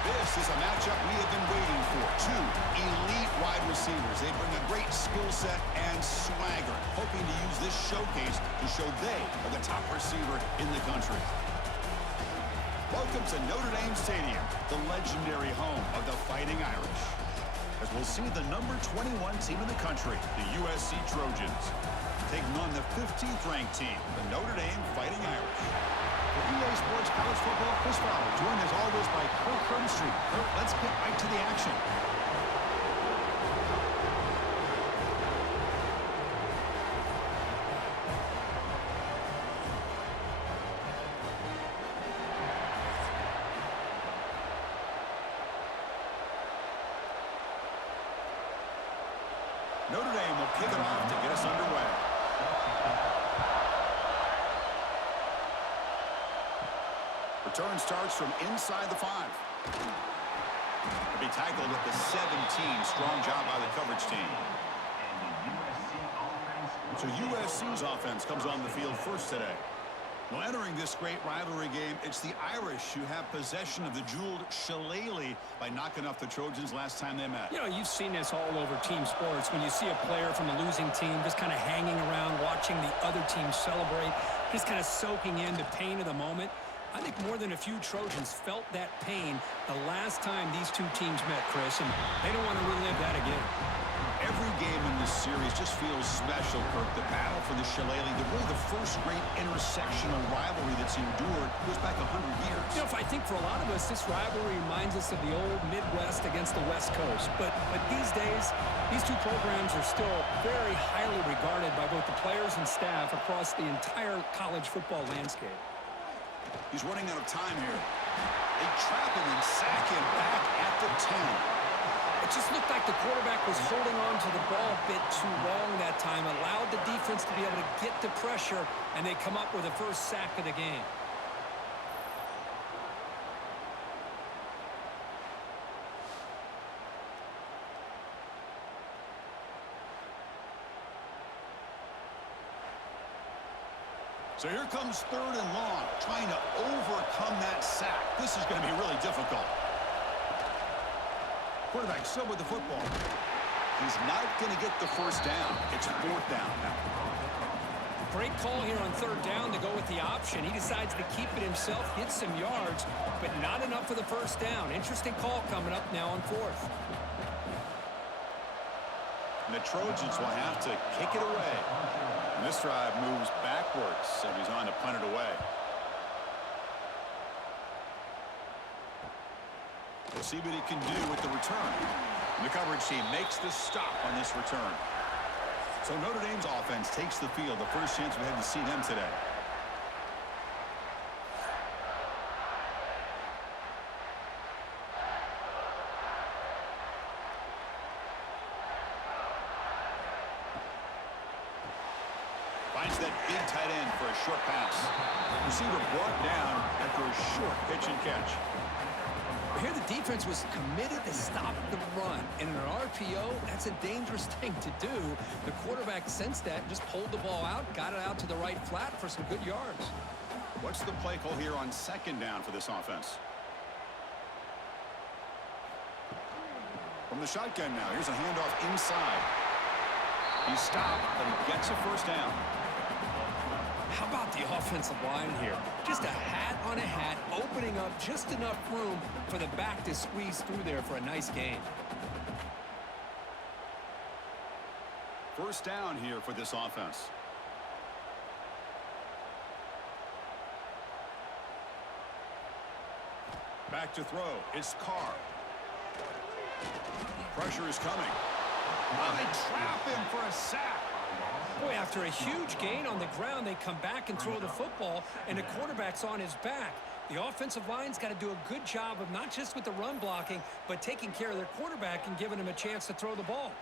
This is a matchup we have been waiting for. Two elite wide receivers. They bring a great skill set and swagger, hoping to use this showcase to show they are the top receiver in the country. Welcome to Notre Dame Stadium, the legendary home of the Fighting Irish. As we'll see the number 21 team in the country, the USC Trojans, taking on the 15th ranked team, the Notre Dame Fighting Irish. For EA Sports College Football, Chris Fowler, joined as always by Kirk Herbstreit. Kirk, let's get right to the action. Notre Dame will kick it off to get us underway. Return starts from inside the 5. He'll be tackled at the 17. Strong job by the coverage team. So USC's offense comes on the field first today. Well, entering this great rivalry game, it's the Irish who have possession of the jeweled shillelagh by knocking off the Trojans last time they met. You know, you've seen this all over team sports. When you see a player from a losing team just kind of hanging around, watching the other team celebrate, just kind of soaking in the pain of the moment. I think more than a few Trojans felt that pain the last time these two teams met, Chris, and they don't want to relive that again. Every game in this series just feels special, Kirk. The battle for the shillelagh, really the first great intersectional rivalry that's endured, goes back 100 years. You know, I think for a lot of us, this rivalry reminds us of the old Midwest against the West Coast. But these days, these two programs are still very highly regarded by both the players and staff across the entire college football landscape. He's running out of time here. They trap him and sack him back at the 10. It just looked like the quarterback was holding on to the ball a bit too long that time, allowed the defense to be able to get the pressure, and they come up with the first sack of the game. So here comes 3rd and long, trying to overcome that sack. This is going to be really difficult. Quarterback still with the football. He's not going to get the first down. It's 4th down now. Great call here on 3rd down to go with the option. He decides to keep it himself, get some yards, but not enough for the first down. Interesting call coming up now on 4th. And the Trojans will have to kick it away. And this drive moves backwards, and he's on to punt it away. We'll see what he can do with the return. And the coverage team makes the stop on this return. So Notre Dame's offense takes the field. The first chance we had to see them today. Finds that big tight end for a short pass. Receiver brought down after a short pitch and catch. Here the defense was committed to stop the run. And in an RPO, that's a dangerous thing to do. The quarterback sensed that, just pulled the ball out, got it out to the right flat for some good yards. What's the play call here on 2nd down for this offense? From the shotgun now, here's a handoff inside. He's stopped, but he gets a first down. How about the offensive line here? Just a hat on a hat, opening up just enough room for the back to squeeze through there for a nice gain. First down here for this offense. Back to throw. It's Carr. Pressure is coming. Oh, they trap him for a sack. Boy, after a huge gain on the ground, they come back and throw the football, and the quarterback's on his back. The offensive line's got to do a good job of not just with the run blocking, but taking care of their quarterback and giving him a chance to throw the ball.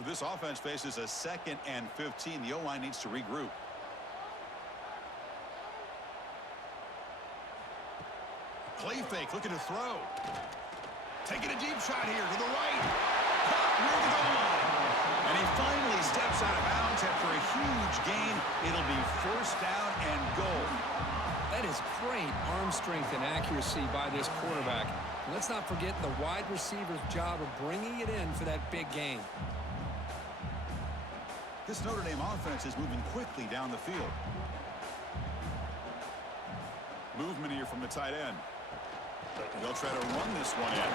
So this offense faces a 2nd and 15. The O-line needs to regroup. Play fake, looking to throw. Taking a deep shot here to the right. Caught near the goal line. And he finally steps out of bounds after a huge gain. It'll be first down and goal. That is great arm strength and accuracy by this quarterback. Let's not forget the wide receiver's job of bringing it in for that big gain. This Notre Dame offense is moving quickly down the field. Movement here from the tight end. They'll try to run this one in.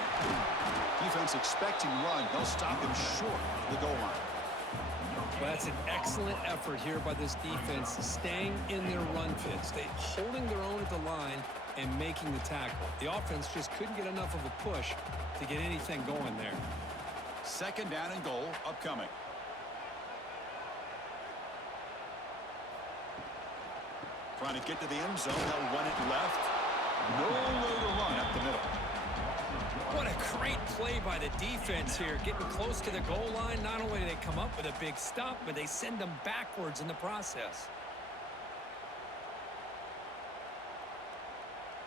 Defense expecting run. They'll stop him short of the goal line. Well, that's an excellent effort here by this defense, staying in their run fits. They holding their own at the line and making the tackle. The offense just couldn't get enough of a push to get anything going there. Second down and goal upcoming. Trying to get to the end zone. They'll run it left. Nowhere to run up the middle. What a great play by the defense here. Getting close to the goal line. Not only do they come up with a big stop, but they send them backwards in the process.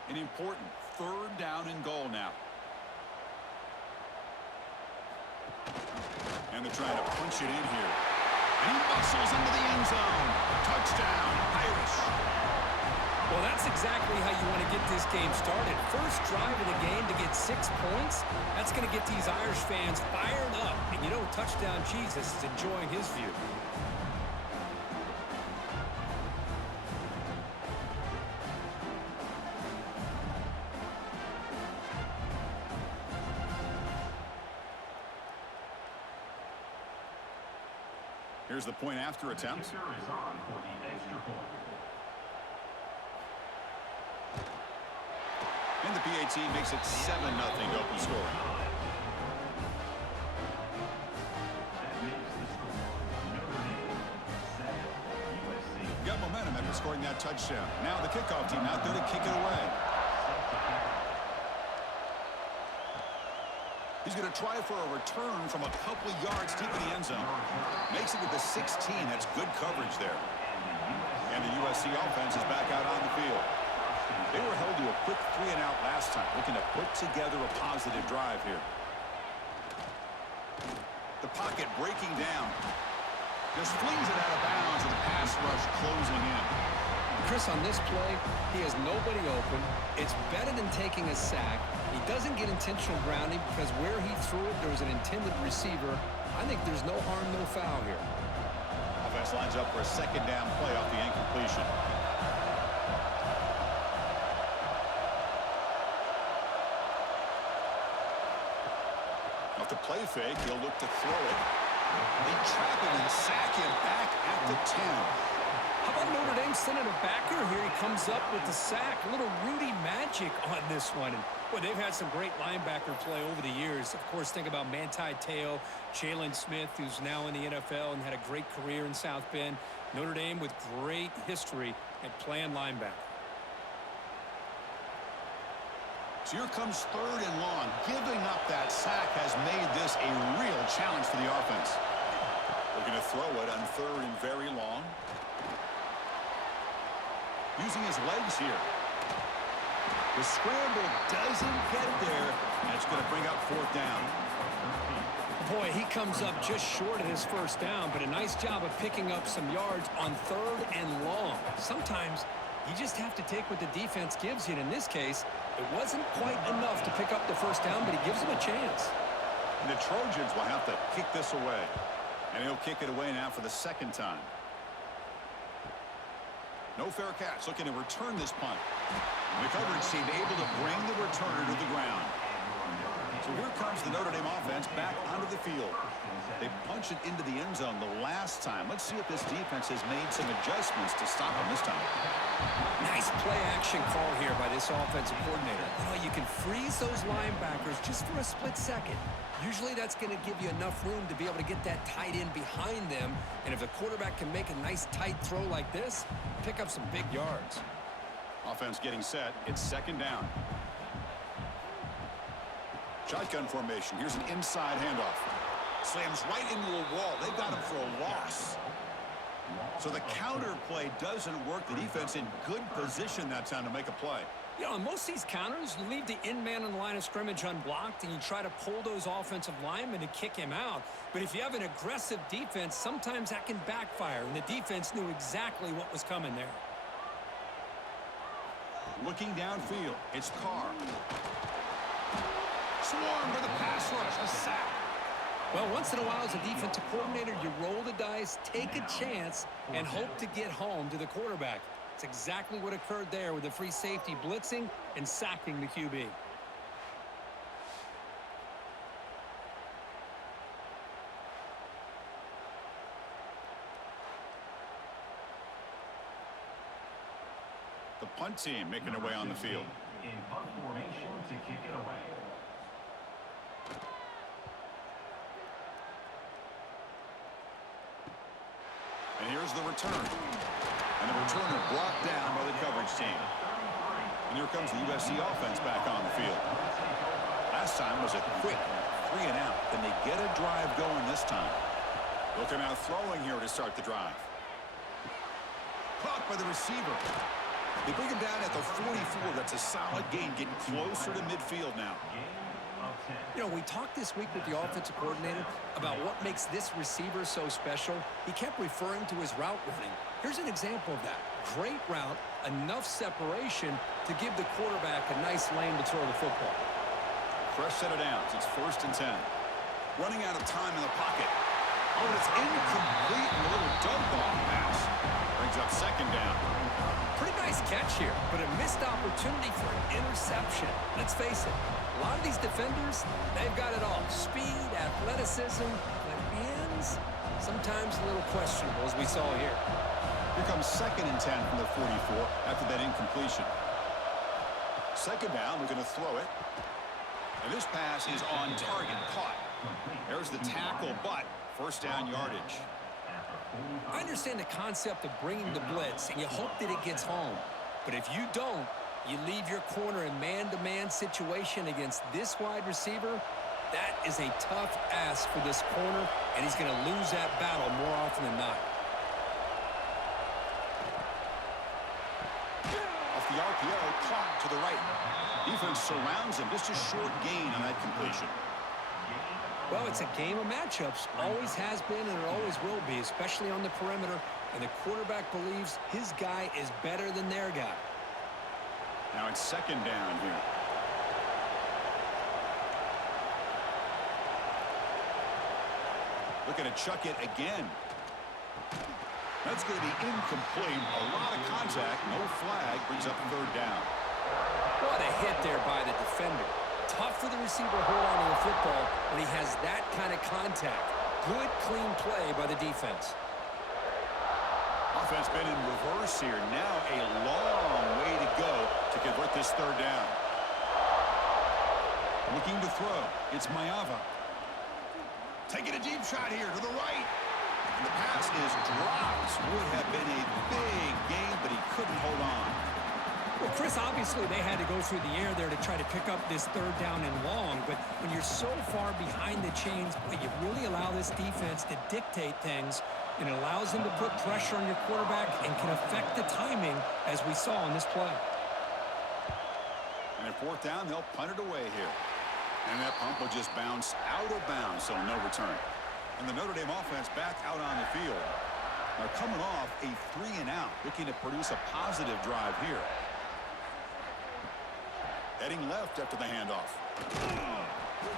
An important third down and goal now. And they're trying to punch it in here. And he muscles into the end zone. Touchdown, Irish. Well, that's exactly how you want to get this game started. First drive of the game to get 6 points. That's going to get these Irish fans fired up. And you know, touchdown Jesus is enjoying his view. Here's the point after attempt. And the PAT makes it 7-0 open score. Got momentum after scoring that touchdown. Now the kickoff team out there to kick it away. He's going to try for a return from a couple of yards deep in the end zone. Makes it to the 16. That's good coverage there. And the USC offense is back out on the field. They were held to a quick 3-and-out last time, looking to put together a positive drive here. The pocket breaking down. Just flings it out of bounds and the pass rush closing in. Chris, on this play, he has nobody open. It's better than taking a sack. He doesn't get intentional grounding because where he threw it, there was an intended receiver. I think there's no harm, no foul here. Offense lines up for a second down play off the incompletion. Off the play fake, he'll look to throw it. They trap him and sack him back at the 10. How about Notre Dame sending a backer here? He comes up with the sack. A little Rudy magic on this one. And boy, they've had some great linebacker play over the years. Of course, think about Manti Te'o, Jalen Smith, who's now in the NFL and had a great career in South Bend. Notre Dame with great history at playing linebacker. So here comes third and long. Giving up that sack has made this a real challenge for the offense. They're going to throw it on third and very long. Using his legs here. The scramble doesn't get there, and it's going to bring up fourth down. Boy, he comes up just short of his first down, but a nice job of picking up some yards on third and long. Sometimes you just have to take what the defense gives you, and in this case, it wasn't quite enough to pick up the first down, but he gives them a chance. And the Trojans will have to kick this away. And he'll kick it away now for the second time. No fair catch, looking to return this punt. The coverage team able to bring the returner to the ground. So here comes the Notre Dame offense back onto the field. They punch it into the end zone the last time. Let's see if this defense has made some adjustments to stop them this time. Nice play action call here by this offensive coordinator. You know, you can freeze those linebackers just for a split second. Usually that's going to give you enough room to be able to get that tight end behind them. And if the quarterback can make a nice tight throw like this, pick up some big yards. Offense getting set. It's second down. Shotgun formation. Here's an inside handoff. Slams right into a wall. They've got him for a loss. So the counter play doesn't work. The defense in good position that time to make a play. You know, on most of these counters, you leave the in-man on the line of scrimmage unblocked, and you try to pull those offensive linemen to kick him out. But if you have an aggressive defense, sometimes that can backfire, and the defense knew exactly what was coming there. Looking downfield, it's Carr. Swarm for the pass rush, a sack. Well, once in a while, as a defensive coordinator, you roll the dice, take a chance, and hope to get home to the quarterback. It's exactly what occurred there with the free safety blitzing and sacking the QB. The punt team making their way on the field. In punt formation to kick it away. And here's the return. And the returner brought down by the coverage team. And here comes the USC offense back on the field. Last time was a quick 3 and out. Can they get a drive going this time? Looking out throwing here to start the drive. Caught by the receiver. They bring him down at the 44. That's a solid gain, getting closer to midfield now. You know, we talked this week with the offensive coordinator about what makes this receiver so special. He kept referring to his route running. Here's an example of that. Great route, enough separation to give the quarterback a nice lane to throw the football. Fresh set of downs. It's 1st and 10. Running out of time in the pocket. Oh, and it's incomplete. A little dump off pass. Brings up 2nd down. Pretty nice catch here, but a missed opportunity for an interception. Let's face it, a lot of these defenders, they've got it all. Speed, athleticism, but hands, sometimes a little questionable, as we saw here. Here comes 2nd and 10 from the 44 after that incompletion. 2nd down, we're going to throw it. And this pass is on target, caught. There's the tackle, but 1st down yardage. I understand the concept of bringing the blitz, and you hope that it gets home. But if you don't, you leave your corner in man-to-man situation against this wide receiver. That is a tough ask for this corner, and he's going to lose that battle more often than not. Off the RPO, clock to the right. Defense surrounds him. Just a short gain on that completion. Well, it's a game of matchups. Always has been and it always will be, especially on the perimeter. And the quarterback believes his guy is better than their guy. Now it's 2nd down here. Looking to chuck it again. That's going to be incomplete. A lot of contact. No flag. Brings up 3rd down. What a hit there by the defender. Tough for the receiver to hold on to the football when he has that kind of contact. Good, clean play by the defense. Offense been in reverse here. Now a long way to go to convert this 3rd down. Looking to throw. It's Mayava. Taking a deep shot here to the right. And the pass is dropped. Would have been a big gain, but he couldn't hold on. Well, Chris, obviously they had to go through the air there to try to pick up this 3rd down and long, but when you're so far behind the chains, boy, you really allow this defense to dictate things, and it allows them to put pressure on your quarterback and can affect the timing, as we saw on this play. And at 4th down, they'll punt it away here. And that punt will just bounce out of bounds, so no return. And the Notre Dame offense back out on the field. Now coming off a 3 and out, looking to produce a positive drive here. Heading left after the handoff.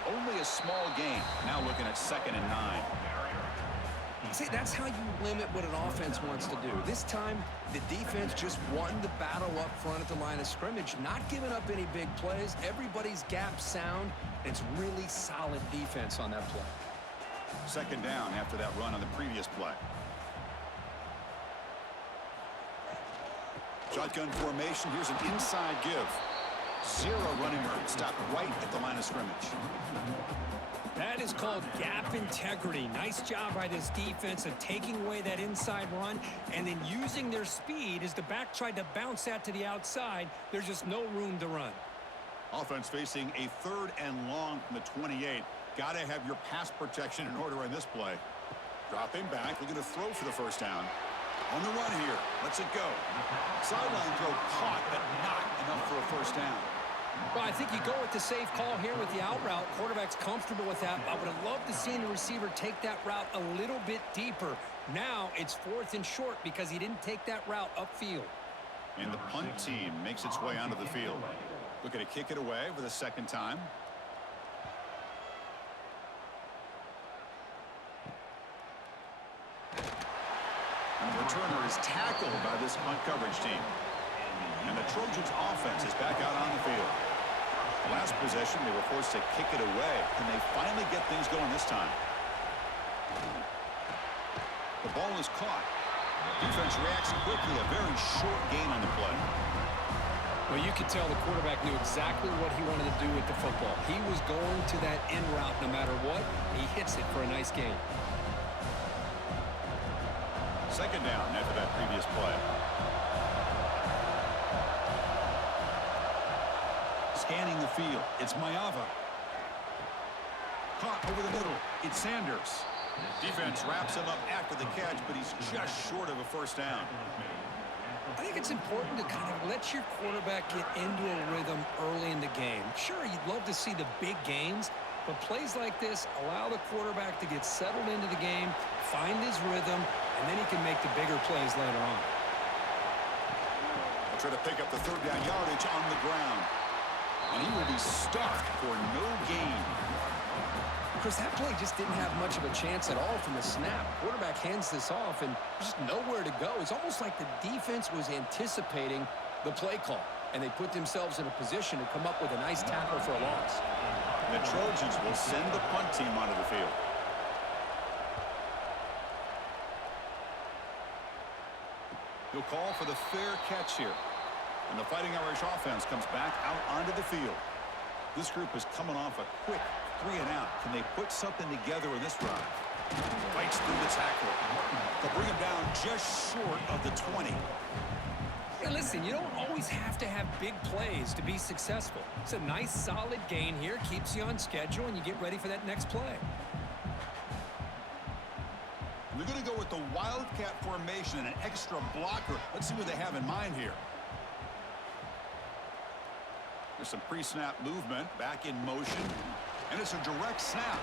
Only a small gain. Now looking at 2nd and 9. See, that's how you limit what an offense wants to do. This time, the defense just won the battle up front at the line of scrimmage, not giving up any big plays. Everybody's gap sound. It's really solid defense on that play. 2nd down after that run on the previous play. Shotgun formation. Here's an inside give. 0 running room. Stopped right at the line of scrimmage. That is called gap integrity. Nice job by this defense of taking away that inside run and then using their speed as the back tried to bounce that to the outside. There's just no room to run. Offense facing a 3rd and long from the 28. Got to have your pass protection in order on this play. Dropping back. Looking to throw for the 1st down. On the run here. Lets it go. Sideline throw caught, but not enough for a first down. Well, I think you go with the safe call here with the out route. Quarterback's comfortable with that. I would have loved to see the receiver take that route a little bit deeper. Now it's 4th and short because he didn't take that route upfield. And the punt team makes its way onto the field. Looking to kick it away for the second time. And the returner is tackled by this punt coverage team. And the Trojans offense is back out on the field. Last possession, they were forced to kick it away. Can they finally get things going this time? The ball is caught. Defense reacts quickly. A very short gain on the play. Well, you could tell the quarterback knew exactly what he wanted to do with the football. He was going to that in route no matter what. He hits it for a nice gain. Second down after that previous play. Scanning the field. It's Mayava. Caught over the middle. It's Sanders. Defense wraps him up after the catch, but he's just short of a first down. I think it's important to kind of let your quarterback get into a rhythm early in the game. Sure, you'd love to see the big gains, but plays like this allow the quarterback to get settled into the game, find his rhythm, and then he can make the bigger plays later on. They'll try to pick up the third down yardage on the ground. And he will be stuffed for no gain. Chris, that play just didn't have much of a chance at all from the snap. Quarterback hands this off and just nowhere to go. It's almost like the defense was anticipating the play call, and they put themselves in a position to come up with a nice tackle for a loss. The Trojans will send the punt team onto the field. He'll call for the fair catch here. And the Fighting Irish offense comes back out onto the field. This group is coming off a quick 3-and-out. Can they put something together in this drive? Fights through the tackle. They'll bring him down just short of the 20. Hey, listen, you don't always have to have big plays to be successful. It's a nice, solid gain here. Keeps you on schedule, and you get ready for that next play. We're going to go with the Wildcat formation and an extra blocker. Let's see what they have in mind here. There's some pre-snap movement, back in motion, and it's a direct snap.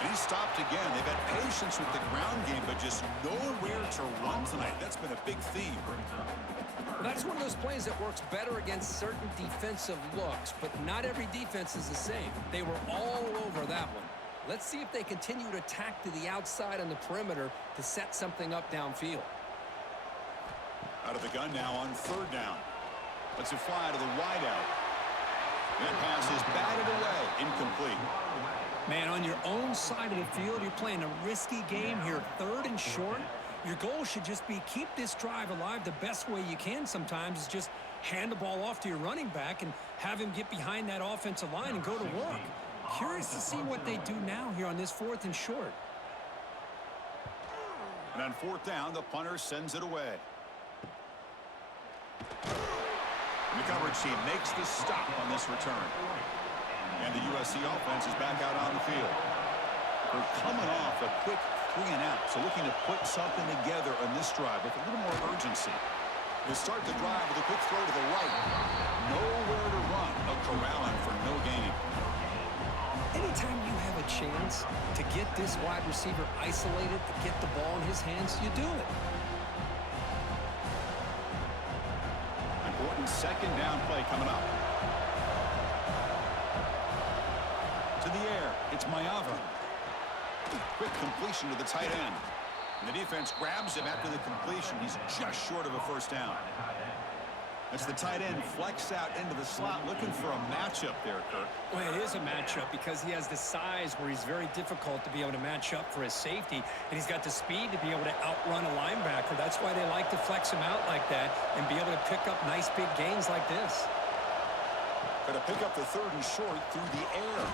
And he's stopped again. They've had patience with the ground game, but just nowhere to run tonight. That's been a big theme. Well, that's one of those plays that works better against certain defensive looks, but not every defense is the same. They were all over that one. Let's see if they continue to attack to the outside on the perimeter to set something up downfield. Out of the gun now on third down. Let's it fly to the wideout. That pass is batted away. Incomplete. Man, on your own side of the field, you're playing a risky game here. 3rd and short. Your goal should just be keep this drive alive the best way you can sometimes is just hand the ball off to your running back and have him get behind that offensive line and go to work. Curious to see what they do now here on this 4th and short. And on 4th down, the punter sends it away. The coverage team makes the stop on this return. And the USC offense is back out on the field. We're coming off a quick 3-and-out, so looking to put something together on this drive with a little more urgency. They start the drive with a quick throw to the right. Nowhere to run. A corralling for no gain. Anytime you have a chance to get this wide receiver isolated, to get the ball in his hands, you do it. Important second down play coming up. To the air, it's Mayava. Quick completion to the tight end. And the defense grabs him after the completion. He's just short of a first down. That's the tight end flexed out into the slot, looking for a matchup there, Kirk. Well, it is a matchup because he has the size where he's very difficult to be able to match up for his safety, and he's got the speed to be able to outrun a linebacker. That's why they like to flex him out like that and be able to pick up nice big gains like this. Going to pick up the 3rd and short through the air.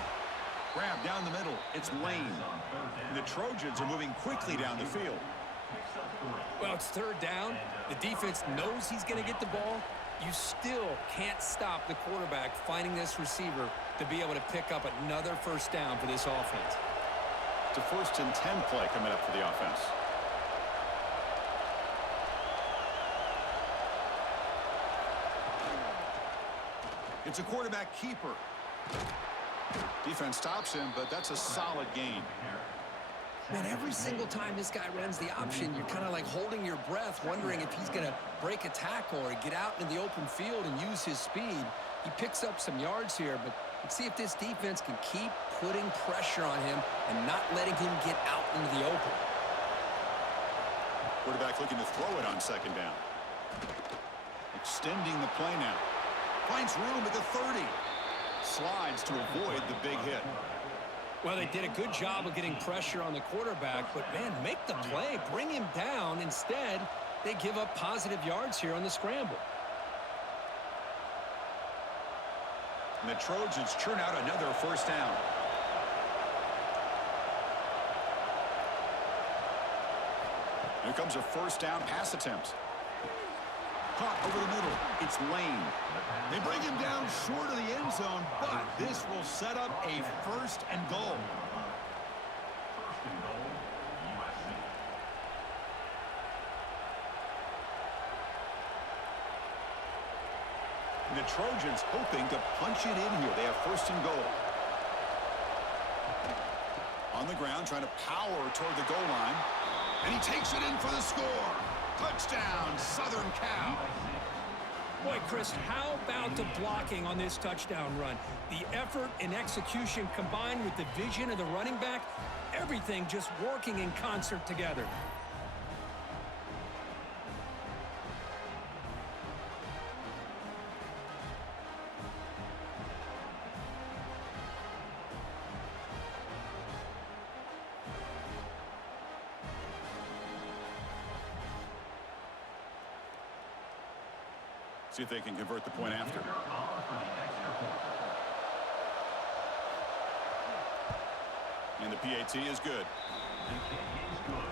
Grab down the middle. It's Lane. The Trojans are moving quickly down the field. Well, it's 3rd down. The defense knows he's going to get the ball. You still can't stop the quarterback finding this receiver to be able to pick up another first down for this offense. It's a 1st and 10 play coming up for the offense. It's a quarterback keeper. Defense stops him, but that's a solid gain. Man, every single time this guy runs the option, you're kind of like holding your breath, wondering if he's going to break a tackle or get out into the open field and use his speed. He picks up some yards here, but let's see if this defense can keep putting pressure on him and not letting him get out into the open. Quarterback looking to throw it on second down. Extending the play now. Finds room at the 30. Slides to avoid the big hit. Well, they did a good job of getting pressure on the quarterback, but, man, make the play. Bring him down. Instead, they give up positive yards here on the scramble. And the Trojans churn out another first down. Here comes a first down pass attempt. Caught over the middle. It's Lane. They bring him down short of the end zone, but this will set up a first and goal. First and goal, USC. And the Trojans hoping to punch it in here. They have first and goal. On the ground, trying to power toward the goal line. And he takes it in for the score. Touchdown, Southern Cal. Boy, Chris, how about the blocking on this touchdown run? The effort and execution combined with the vision of the running back, everything just working in concert together. See if they can convert the point after. And the PAT is good. The kick is good.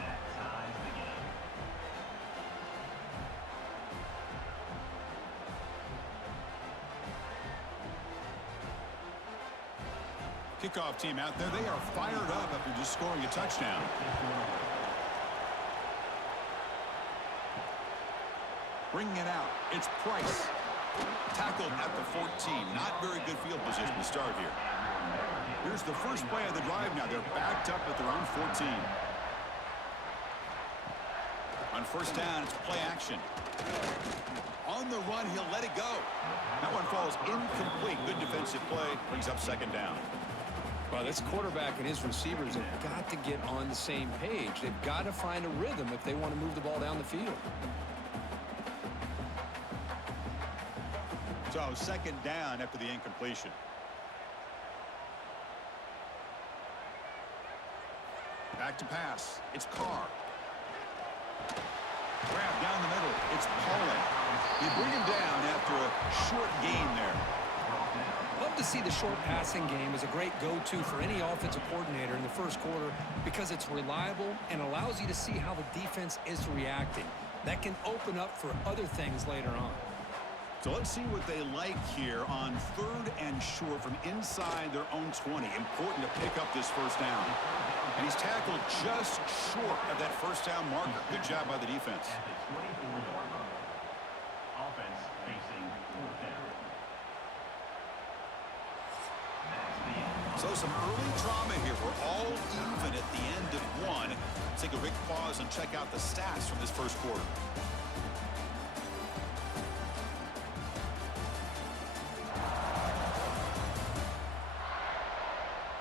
That ties the game. Kickoff team out there. They are fired up after just scoring a touchdown. Bringing it out. It's Price. Tackled at the 14. Not very good field position to start here. Here's the first play of the drive now. They're backed up at their own 14. On first down, it's play action. On the run, he'll let it go. That one falls incomplete. Good defensive play. Brings up second down. Well, this quarterback and his receivers have got to get on the same page. They've got to find a rhythm if they want to move the ball down the field. So second down after the incompletion. Back to pass. It's Carr. Grab down the middle. It's Pollard. They bring him down after a short gain there. Love to see the short passing game as a great go-to for any offensive coordinator in the first quarter because it's reliable and allows you to see how the defense is reacting. That can open up for other things later on. So let's see what they like here on third and short from inside their own 20. Important to pick up this first down. And he's tackled just short of that first down marker. Good job by the defense. At the 24-yard line. Offense facing fourth down. That's the end. So some early drama here. We're all even at the end of one. Let's take a quick pause and check out the stats from this first quarter.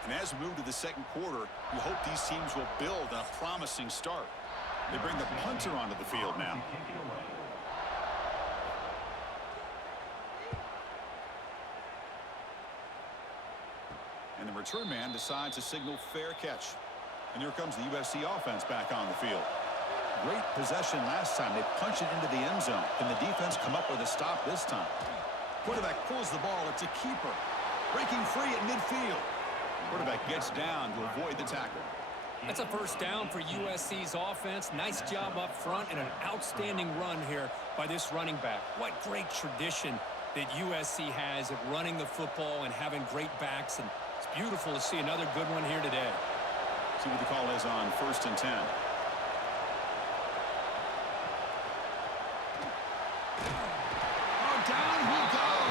And as we move to the second quarter, we hope these teams will build on a promising start. They bring the punter onto the field now. Kick it away. And the return man decides to signal fair catch. And here comes the USC offense back on the field. Great possession last time. They punch it into the end zone. Can the defense come up with a stop this time? Quarterback pulls the ball. It's a keeper. Breaking free at midfield. Quarterback gets down to avoid the tackle. That's a first down for USC's offense. Nice job up front and an outstanding run here by this running back. What great tradition that USC has of running the football and having great backs. And it's beautiful to see another good one here today. See what the call is on 1st and 10. Oh, down he goes.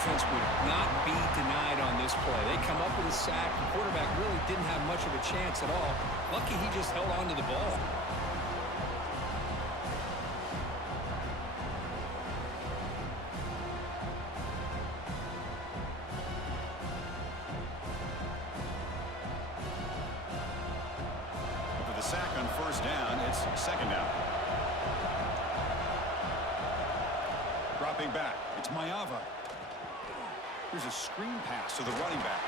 defense would not be denied on this play. They come up with a sack. The quarterback really didn't have much of a chance at all. Lucky he just held on to the ball. After the sack on first down, it's second down. Dropping back, it's Mayava. Here's a screen pass to the running back.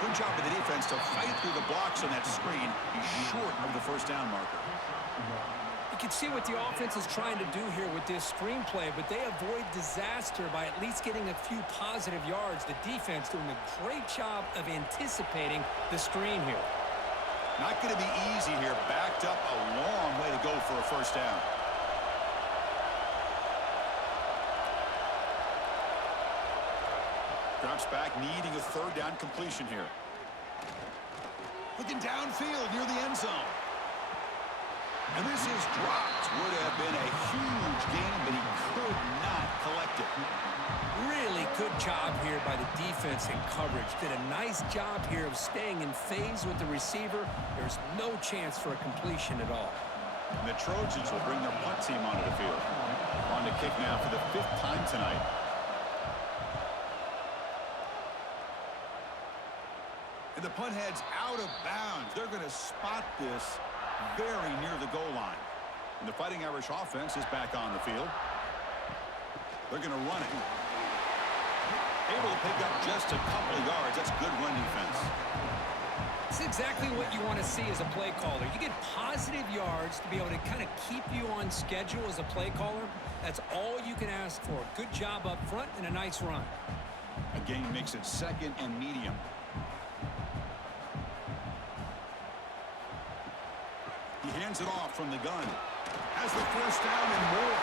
Good job of the defense to fight through the blocks on that screen. He's short of the first down marker. You can see what the offense is trying to do here with this screenplay, but they avoid disaster by at least getting a few positive yards. The defense doing a great job of anticipating the screen here. Not going to be easy here. Backed up a long way to go for a first down. Drops back, needing a third down completion here. Looking downfield near the end zone. And this is dropped. Would have been a huge gain, but he could not collect it. Really good job here by the defense in coverage. Did a nice job here of staying in phase with the receiver. There's no chance for a completion at all. And the Trojans will bring their punt team onto the field. On to kick now for the 5th time tonight. And the punt heads out of bounds. They're going to spot this very near the goal line. And the Fighting Irish offense is back on the field. They're going to run it. Able to pick up just a couple of yards. That's good run defense. It's exactly what you want to see as a play caller. You get positive yards to be able to kind of keep you on schedule as a play caller. That's all you can ask for. Good job up front and a nice run. Again, makes it second and medium. He hands it off from the gun. Has the first down and more.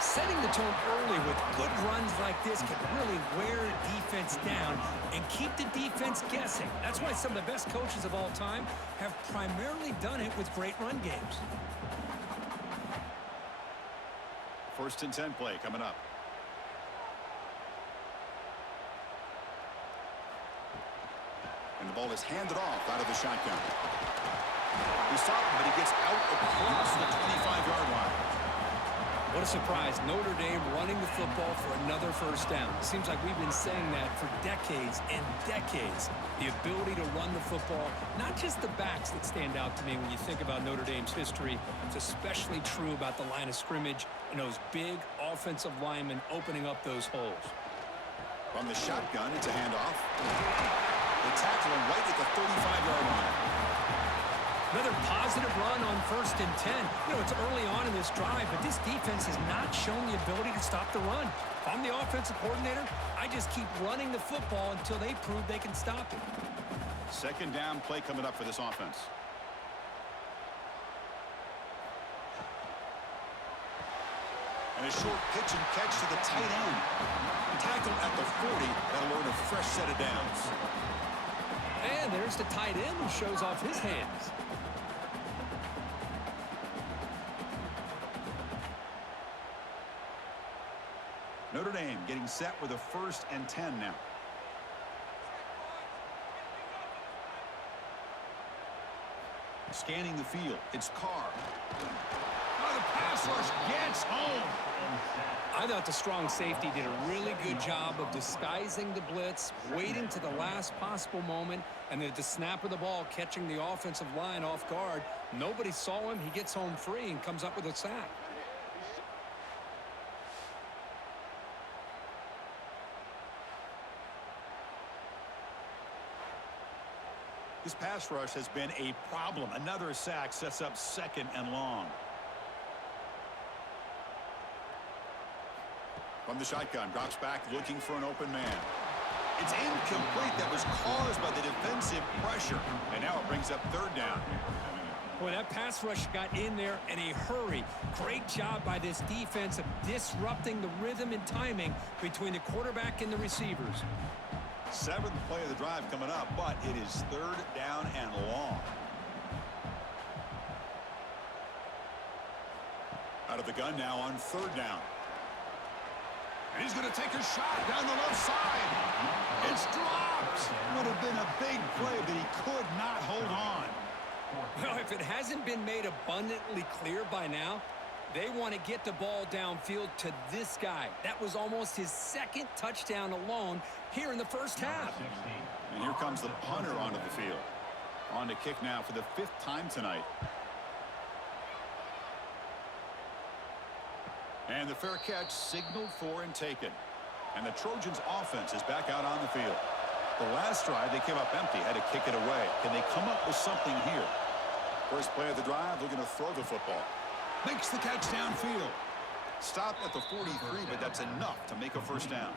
Setting the tone early with good runs like this can really wear a defense down and keep the defense guessing. That's why some of the best coaches of all time have primarily done it with great run games. 1st and 10 play coming up. And the ball is handed off out of the shotgun. He stopped him, but he gets out across the 25-yard line. What a surprise. Notre Dame running the football for another first down. It seems like we've been saying that for decades and decades. The ability to run the football, not just the backs that stand out to me when you think about Notre Dame's history. It's especially true about the line of scrimmage and those big offensive linemen opening up those holes. From the shotgun, it's a handoff. They tackle him right at the 35-yard line. Another positive run on 1st and 10. You know, it's early on in this drive, but this defense has not shown the ability to stop the run. If I'm the offensive coordinator, I just keep running the football until they prove they can stop it. 2nd down play coming up for this offense. And a short pitch and catch to the tight end. Tackled at the 40. That'll earn a fresh set of downs. And there's the tight end who shows off his hands. Notre Dame getting set with a 1st and 10 now. Scanning the field. It's Carr. Oh, the pass rush gets home. I thought the strong safety did a really good job of disguising the blitz, waiting to the last possible moment, and then at the snap of the ball, catching the offensive line off guard. Nobody saw him. He gets home free and comes up with a sack. This pass rush has been a problem. Another sack sets up 2nd and long. From the shotgun, drops back looking for an open man. It's incomplete. That was caused by the defensive pressure. And now it brings up 3rd down. Boy, that pass rush got in there in a hurry. Great job by this defense of disrupting the rhythm and timing between the quarterback and the receivers. 7th play of the drive coming up, but it is 3rd down and long. Out of the gun now on 3rd down. And he's going to take a shot down the left side. It's dropped. Would have been a big play, but he could not hold on. Well, if it hasn't been made abundantly clear by now, they want to get the ball downfield to this guy. That was almost his second touchdown alone here in the first half. And here comes the punter onto the field. On to kick now for the 5th time tonight. And the fair catch signaled for and taken. And the Trojans offense is back out on the field. The last drive, they came up empty, had to kick it away. Can they come up with something here? First play of the drive, they're going to throw the football. Makes the catch downfield. Stop at the 43, but that's enough to make a first down.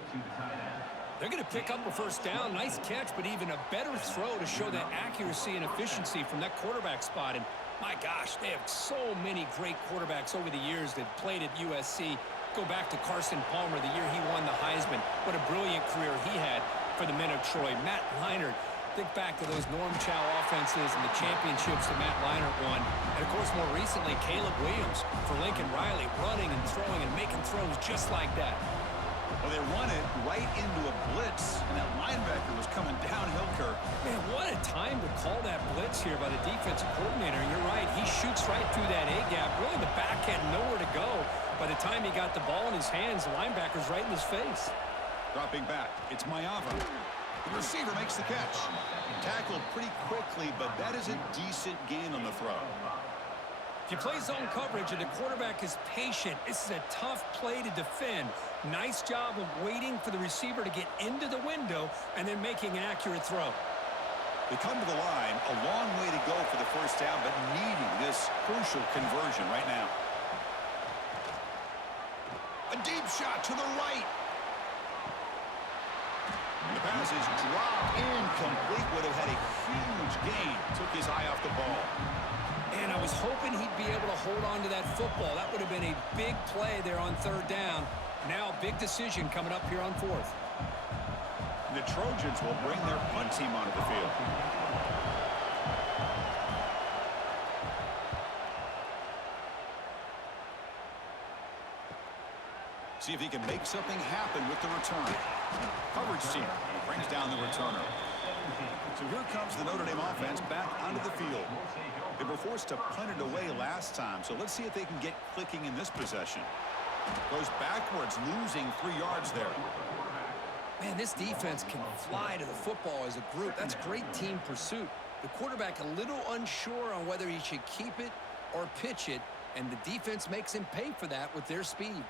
They're going to pick up a first down. Nice catch, but even a better throw to show that accuracy and efficiency from that quarterback spot. And my gosh, they have so many great quarterbacks over the years that played at USC. Go back to Carson Palmer, the year he won the Heisman. What a brilliant career he had for the men of Troy. Matt Leinart. Think back to those Norm Chow offenses and the championships that Matt Leinart won. And, of course, more recently, Caleb Williams for Lincoln Riley, running and throwing and making throws just like that. Well, they run it right into a blitz, and that linebacker was coming downhill, Kirk. Man, what a time to call that blitz here by the defensive coordinator. And you're right, he shoots right through that A-gap. Really, the back had nowhere to go. By the time he got the ball in his hands, the linebacker's right in his face. Dropping back, it's Mayava. The receiver makes the catch. Tackled pretty quickly, but that is a decent gain on the throw. If you play zone coverage and the quarterback is patient, this is a tough play to defend. Nice job of waiting for the receiver to get into the window and then making an accurate throw. They come to the line, a long way to go for the first down, but needing this crucial conversion right now. A deep shot to the right. And the pass is dropped incomplete. Would have had a huge gain. Took his eye off the ball. And I was hoping he'd be able to hold on to that football. That would have been a big play there on 3rd down. Now a big decision coming up here on 4th. The Trojans will bring their punt team onto the field. See if he can make something happen with the return. Coverage team brings down the returner. So here comes the Notre Dame offense back onto the field. They were forced to punt it away last time, so let's see if they can get clicking in this possession. Goes backwards, losing 3 yards there. Man, this defense can fly to the football as a group. That's great team pursuit. The quarterback a little unsure on whether he should keep it or pitch it, and the defense makes him pay for that with their speed.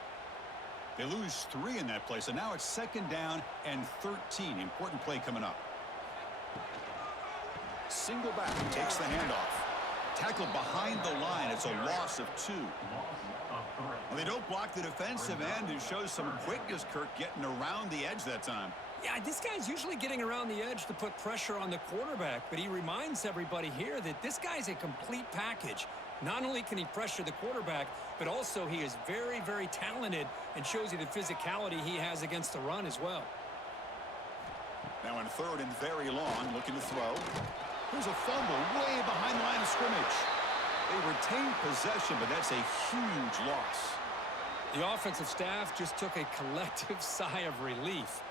They lose 3 in that play, so now it's 2nd down and 13. Important play coming up. Single back, takes the handoff. Tackled behind the line. It's a loss of 2. Well, they don't block the defensive end, who shows some quickness, Kirk, getting around the edge that time. Yeah, this guy's usually getting around the edge to put pressure on the quarterback, but he reminds everybody here that this guy's a complete package. Not only can he pressure the quarterback, but also he is very, very talented and shows you the physicality he has against the run as well. Now in 3rd and very long, looking to throw. There's a fumble way behind the line of scrimmage. They retain possession, but that's a huge loss. The offensive staff just took a collective sigh of relief,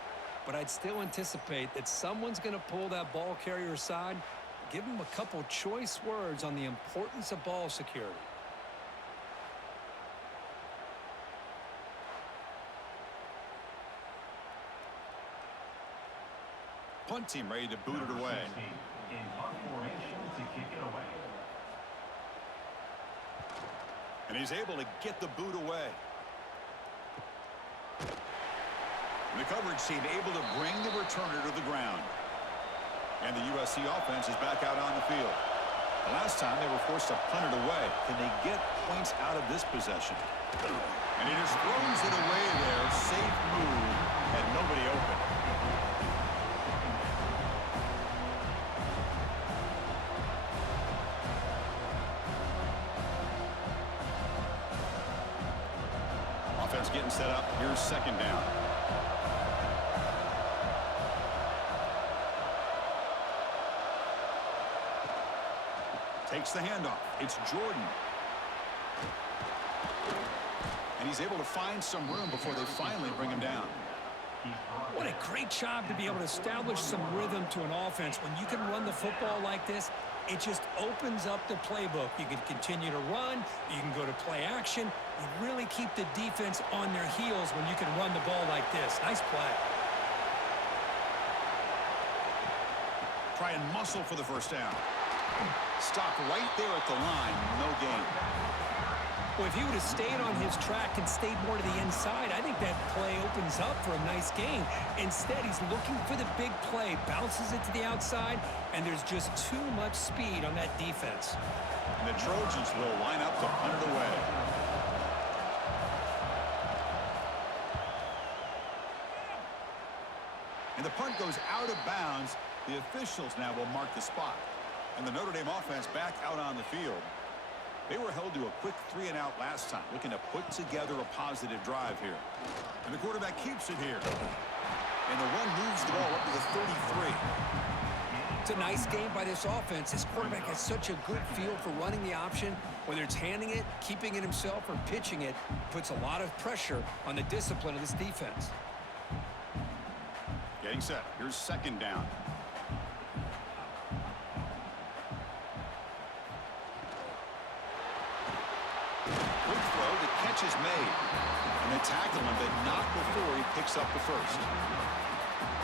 but I'd still anticipate that someone's going to pull that ball carrier aside, give him a couple choice words on the importance of ball security. Punt team ready to boot it away. In punt formation to kick it away. And he's able to get the boot away. And the coverage team able to bring the returner to the ground. And the USC offense is back out on the field. The last time they were forced to punt it away. Can they get points out of this possession? And he just throws it away there. Safe move. And nobody open. Offense getting set up. Here's 2nd down. Takes the handoff. It's Jordan. And he's able to find some room before they finally bring him down. What a great job to be able to establish some rhythm to an offense. When you can run the football like this, it just opens up the playbook. You can continue to run. You can go to play action. You really keep the defense on their heels when you can run the ball like this. Nice play. Try and muscle for the first down. Stop right there at the line. No gain. Well, if he would have stayed on his track and stayed more to the inside, I think that play opens up for a nice gain. Instead, he's looking for the big play, bounces it to the outside, and there's just too much speed on that defense. And the Trojans will line up to punt it away. And the punt goes out of bounds. The officials now will mark the spot. And the Notre Dame offense back out on the field. They were held to a quick 3-and-out last time, looking to put together a positive drive here. And the quarterback keeps it here. And the run moves the ball up to the 33. It's a nice game by this offense. This quarterback has such a good feel for running the option. Whether it's handing it, keeping it himself, or pitching it, puts a lot of pressure on the discipline of this defense. Getting set. Here's second down. Is made, and they tackle him, but not before he picks up the first.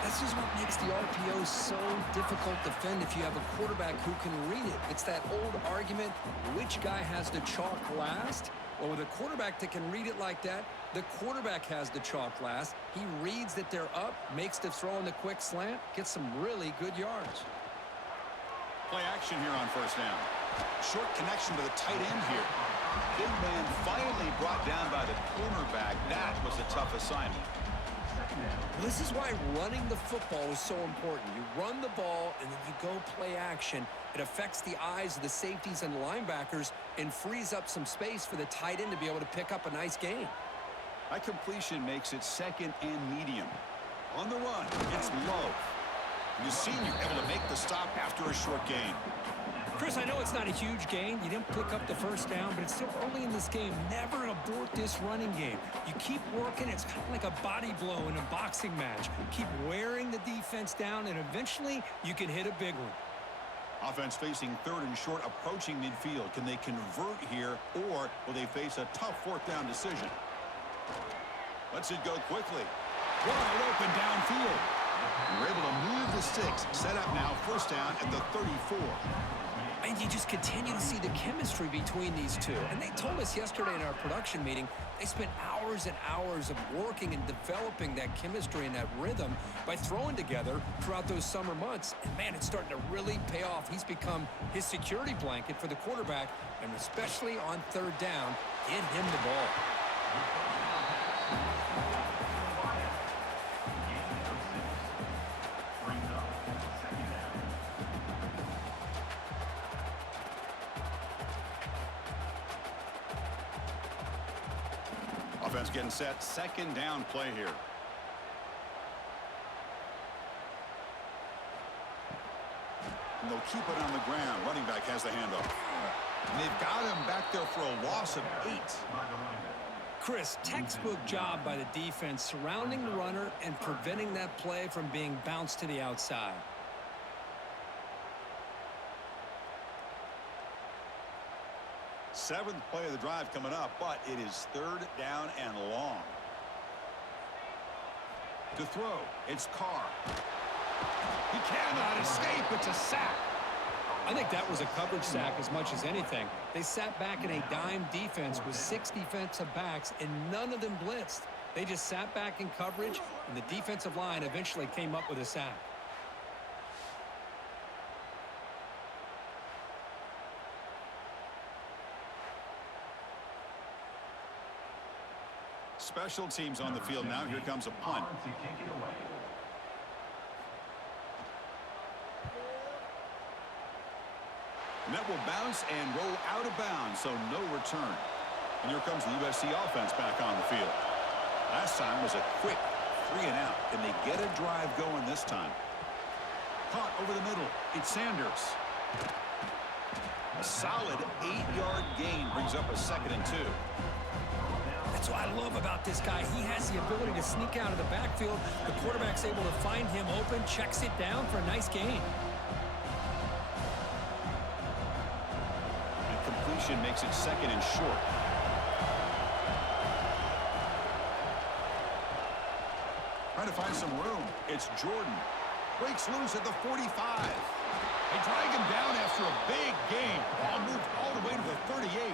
This is what makes the RPO so difficult to defend if you have a quarterback who can read it. It's that old argument, which guy has the chalk last? Well, with a quarterback that can read it like that, the quarterback has the chalk last. He reads that they're up, makes the throw in the quick slant, gets some really good yards. Play action here on first down. Short connection to the tight end here. Big man finally brought down by the cornerback. That was a tough assignment. This is why running the football is so important. You run the ball, and then you go play action. It affects the eyes of the safeties and the linebackers and frees up some space for the tight end to be able to pick up a nice gain. That completion makes it second and medium. On the run, it's low. The senior able to make the stop after a short gain. Chris, I know it's not a huge gain. You didn't pick up the first down, but it's still early in this game. Never abort this running game. You keep working. It's kind of like a body blow in a boxing match. Keep wearing the defense down, and eventually you can hit a big one. Offense facing third and short, approaching midfield. Can they convert here, or will they face a tough fourth down decision? Lets it go quickly. Wide open downfield. We're able to move the sticks. Set up now, first down at the 34. And you just continue to see the chemistry between these two. And they told us yesterday in our production meeting, they spent hours and hours of working and developing that chemistry and that rhythm by throwing together throughout those summer months. And, man, it's starting to really pay off. He's become his security blanket for the quarterback, and especially on third down, get him the ball. Offense getting set. Second down play here. And they'll keep it on the ground. Running back has the handoff. And they've got him back there for a loss of 8. Chris, textbook job by the defense surrounding the runner and preventing that play from being bounced to the outside. Seventh play of the drive coming up, but it is third down and long. To throw, it's Carr. He cannot escape. It's a sack. I think that was a coverage sack as much as anything. They sat back in a dime defense with 6 defensive backs, and none of them blitzed. They just sat back in coverage, and the defensive line eventually came up with a sack. Special teams on the field now. Here comes a punt. And that will bounce and roll out of bounds, so no return. And here comes the USC offense back on the field. Last time was a quick 3-and-out. Can they get a drive going this time? Caught over the middle. It's Sanders. A solid 8-yard gain brings up a 2nd and 2. That's That's what I love about this guy. He has the ability to sneak out of the backfield. The quarterback's able to find him open, checks it down for a nice gain. And completion makes it 2nd and short. Trying to find some room. It's Jordan. Breaks loose at the 45. They drag him down after a big gain. Ball moved all the way to the 38.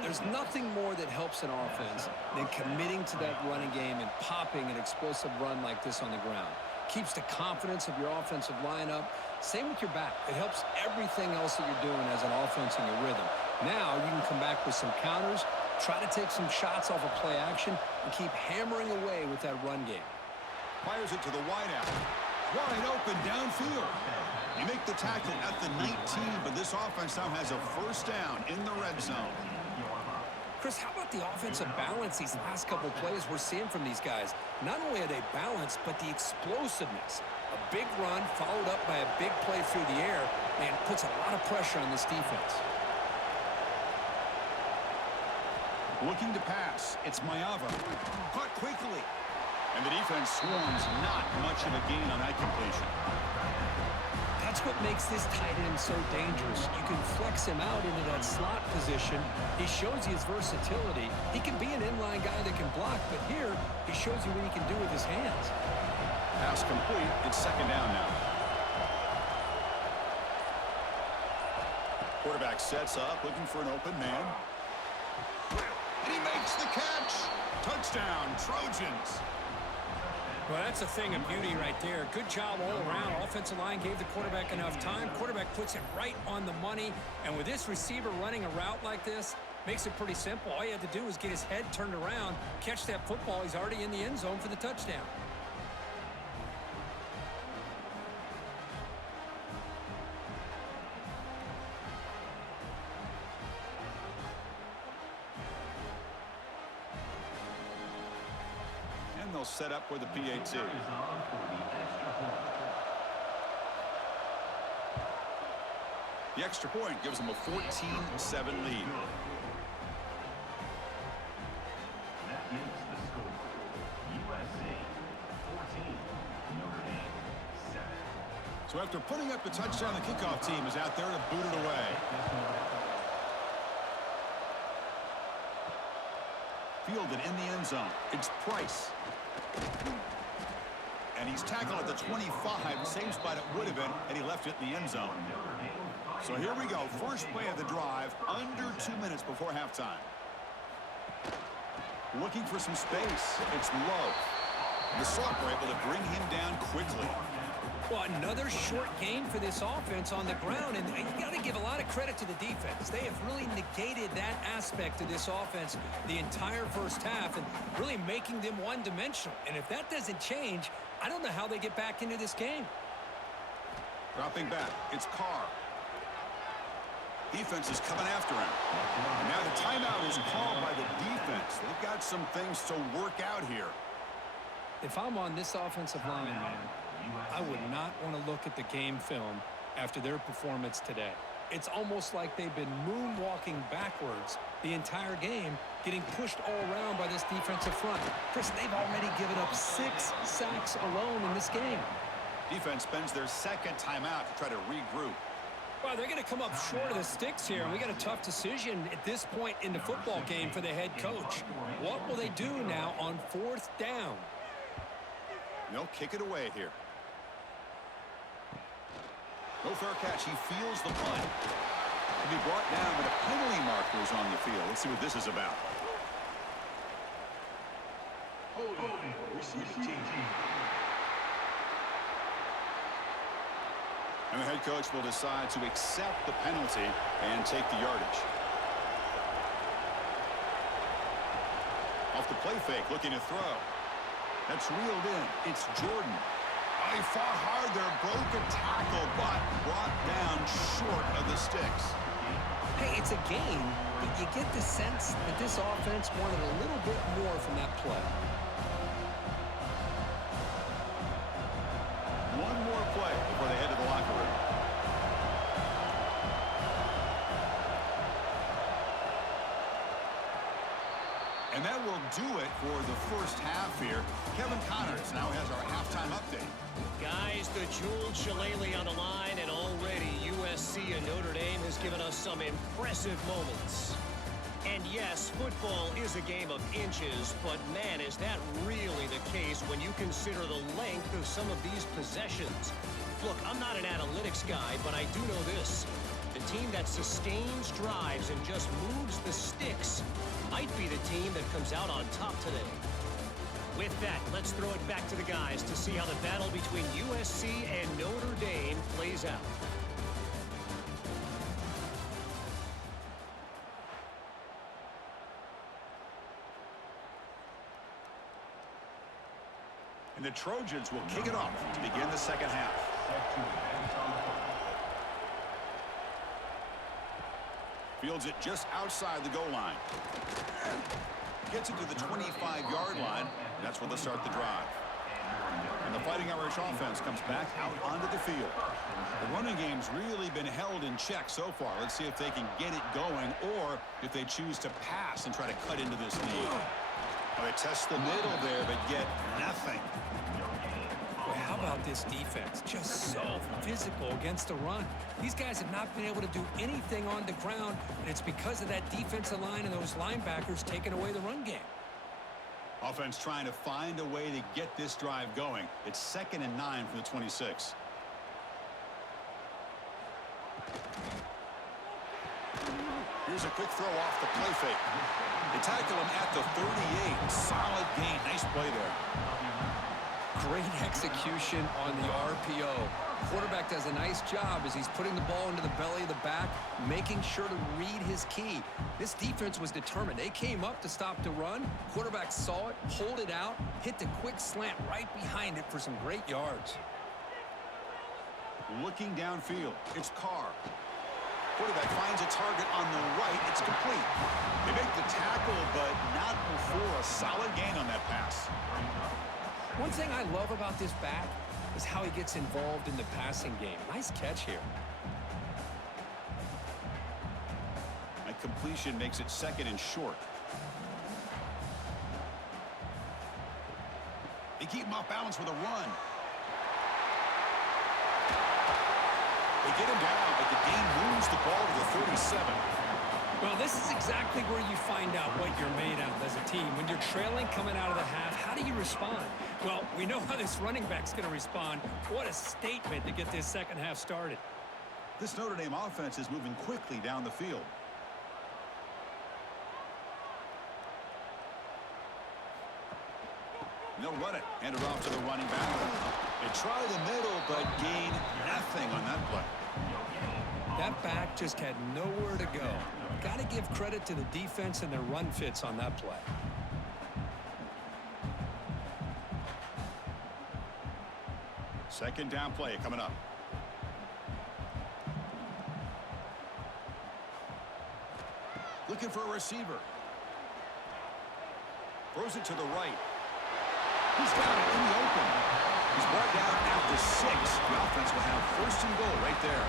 There's nothing more that helps an offense than committing to that running game and popping an explosive run like this on the ground. Keeps the confidence of your offensive lineup. Same with your back. It helps everything else that you're doing as an offense in your rhythm. Now you can come back with some counters, try to take some shots off of play action, and keep hammering away with that run game. Fires it to the wideout. Wide open downfield. You make the tackle at the 19, but this offense now has a first down in the red zone. Chris, how about the offensive balance these last couple plays we're seeing from these guys? Not only are they balanced, but the explosiveness. A big run followed up by a big play through the air, and puts a lot of pressure on this defense. Looking to pass. It's Mayava. Caught quickly. And the defense swarms. Not much of a gain on that completion. That's what makes this tight end so dangerous. You can flex him out into that slot position. He shows you his versatility. He can be an inline guy that can block, but here he shows you what he can do with his hands. Pass complete. It's 2nd down now. Quarterback sets up, looking for an open man. And he makes the catch. Touchdown, Trojans. Well, that's a thing of beauty right there. Good job all around. Offensive line gave the quarterback enough time. Quarterback puts it right on the money. And with this receiver running a route like this, makes it pretty simple. All you had to do was get his head turned around, catch that football. He's already in the end zone for the touchdown. They'll set up for the PAT. The extra point gives them a 14-7 lead. That gives the score. USC 14, Notre Dame 7. So after putting up the touchdown, the kickoff team is out there to boot it away. Fielded in the end zone. It's Price. And he's tackled at the 25, same spot it would have been, and he left it in the end zone. So here we go. First play of the drive, under 2 minutes before halftime. Looking for some space. It's low. The Sox were able to bring him down quickly. Well, another short gain for this offense on the ground, and you got to give a lot of credit to the defense. They have really negated that aspect of this offense the entire first half and really making them one-dimensional. And if that doesn't change, I don't know how they get back into this game. Dropping back, it's Carr. Defense is coming after him. And now the timeout is called by the defense. They've got some things to work out here. If I'm on this offensive line, man, I would not want to look at the game film after their performance today. It's almost like they've been moonwalking backwards the entire game, getting pushed all around by this defensive front. Chris, they've already given up 6 sacks alone in this game. Defense spends their 2nd timeout to try to regroup. Well, they're going to come up short of the sticks here, and we got a tough decision at this point in the football game for the head coach. What will they do now on 4th down? They'll kick it away here. No fair catch. He feels the punt. To be brought down, but a penalty marker is on the field. Let's see what this is about. Holding. Receiving team. And the head coach will decide to accept the penalty and take the yardage. Off the play fake, looking to throw. That's reeled in. It's Jordan. He fought hard there, broke a tackle, but brought down short of the sticks. Hey, it's a game, but you get the sense that this offense wanted a little bit more from that play. One more play before they head to the locker room. And will do it for the first half here. Kevin Connors now has our halftime update. Guys, the jeweled shillelagh on the line, and already USC and Notre Dame has given us some impressive moments. And yes, football is a game of inches, but man, is that really the case when you consider the length of some of these possessions. Look, I'm not an analytics guy, but I do know this. The team that sustains drives and just moves the sticks might be the team that comes out on top today. With that, let's throw it back to the guys to see how the battle between USC and Notre Dame plays out. And the Trojans will kick it off to begin the second half. Fields it just outside the goal line. Gets it to the 25-yard line. That's where they'll start the drive. And the Fighting Irish offense comes back out onto the field. The running game's really been held in check so far. Let's see if they can get it going or if they choose to pass and try to cut into this lead. Oh, they test the middle there, but get nothing. Well, how about this defense? Just so physical against the run. These guys have not been able to do anything on the ground, and it's because of that defensive line and those linebackers taking away the run game. Offense trying to find a way to get this drive going. It's 2nd and 9 from the 26. Here's a quick throw off the play fake. They tackle him at the 38. Solid gain. Nice play there. Great execution on the RPO. Quarterback does a nice job as he's putting the ball into the belly of the back, making sure to read his key. This defense was determined. They came up to stop the run. Quarterback saw it, pulled it out, hit the quick slant right behind it for some great yards. Looking downfield, it's Carr. Quarterback finds a target on the right. It's complete. They make the tackle, but not before a solid gain on that pass. One thing I love about this back is how he gets involved in the passing game. Nice catch here. A completion makes it 2nd and short. They keep him off balance with a run. They get him down, but the gain moves the ball to the 37. Well, this is exactly where you find out what you're made of as a team. When you're trailing coming out of the half, how do you respond? Well, we know how this running back's going to respond. What a statement to get this second half started. This Notre Dame offense is moving quickly down the field. And they'll run it. Hand it off to the running back. They try the middle, but gain nothing on that play. That back just had nowhere to go. Got to give credit to the defense and their run fits on that play. Second down play coming up. Looking for a receiver. Throws it to the right. He's got it in the open. He's brought down at the 6. The offense will have 1st and goal right there.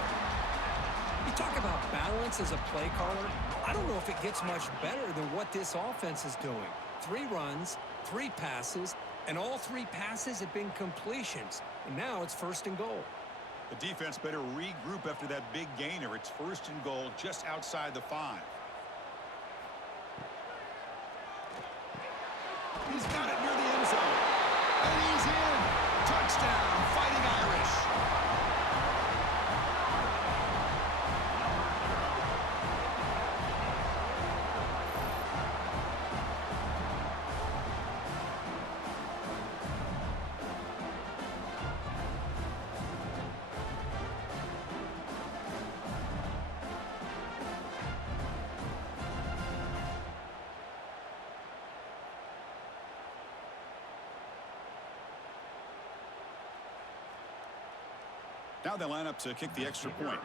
You talk about balance as a play caller. I don't know if it gets much better than what this offense is doing. 3 runs, 3 passes, and all 3 passes have been completions. And now it's 1st and goal. The defense better regroup after that big gainer. It's 1st and goal just outside the 5. He's got it near the end zone. And he's in. Touchdown, Fighting Irish. Now they line up to kick the extra point.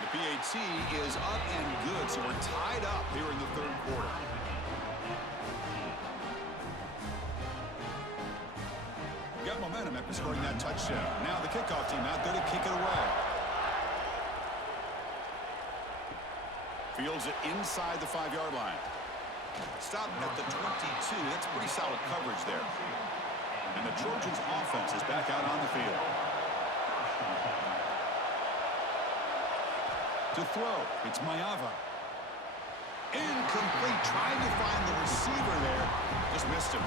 The PAT is up and good, so we're tied up here in the 3rd quarter. Got momentum after scoring that touchdown. Now the kickoff team out there to kick it away. Fields it inside the 5-yard line. Stopped at the 22. That's pretty solid coverage there. And the Trojans offense is back out on the field. To throw, it's Maeva. Incomplete, trying to find the receiver there. Just missed him.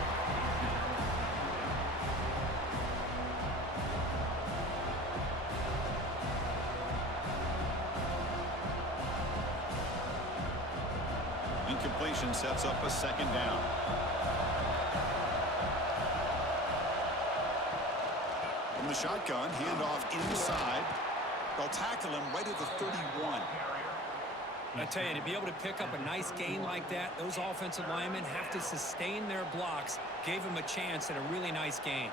Incompletion sets up a second down. From the shotgun, handoff inside. They'll tackle him right at the 31. I tell you, to be able to pick up a nice gain like that, those offensive linemen have to sustain their blocks. Gave him a chance at a really nice gain.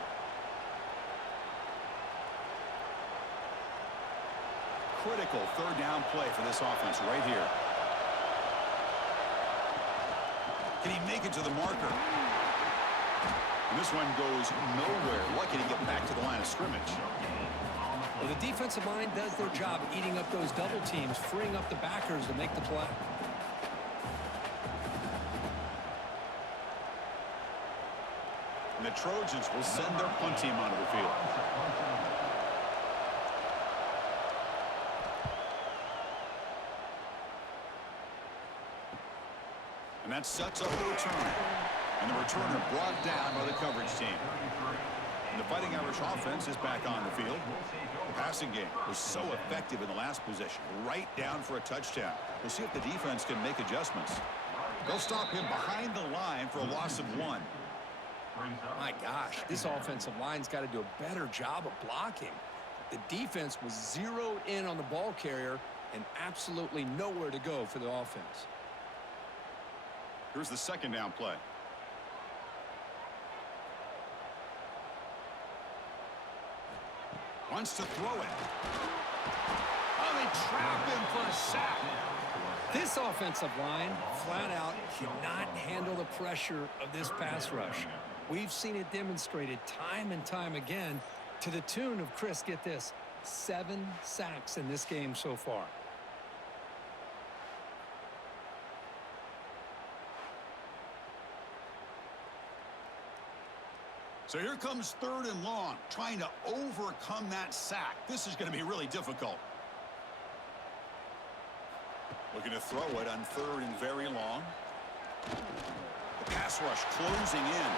Critical third down play for this offense right here. Can he make it to the marker? And this one goes nowhere. Lucky to get back to the line of scrimmage. Well, the defensive line does their job eating up those double teams, freeing up the backers to make the play. And the Trojans will send their punt team onto the field. And that sets up the return. And the returner brought down by the coverage team. And the Fighting Irish offense is back on the field. The passing game was so effective in the last possession, right down for a touchdown. We'll see if the defense can make adjustments. They'll stop him behind the line for a loss of 1. My gosh, this offensive line's got to do a better job of blocking. The defense was zeroed in on the ball carrier and absolutely nowhere to go for the offense. Here's the second down play. Wants to throw it. Oh, they trap him for a sack. This offensive line, flat out, cannot handle the pressure of this pass rush. We've seen it demonstrated time and time again to the tune of, Chris, get this, 7 sacks in this game so far. So here comes 3rd and long, trying to overcome that sack. This is going to be really difficult. Looking to throw it on 3rd and very long. The pass rush closing in.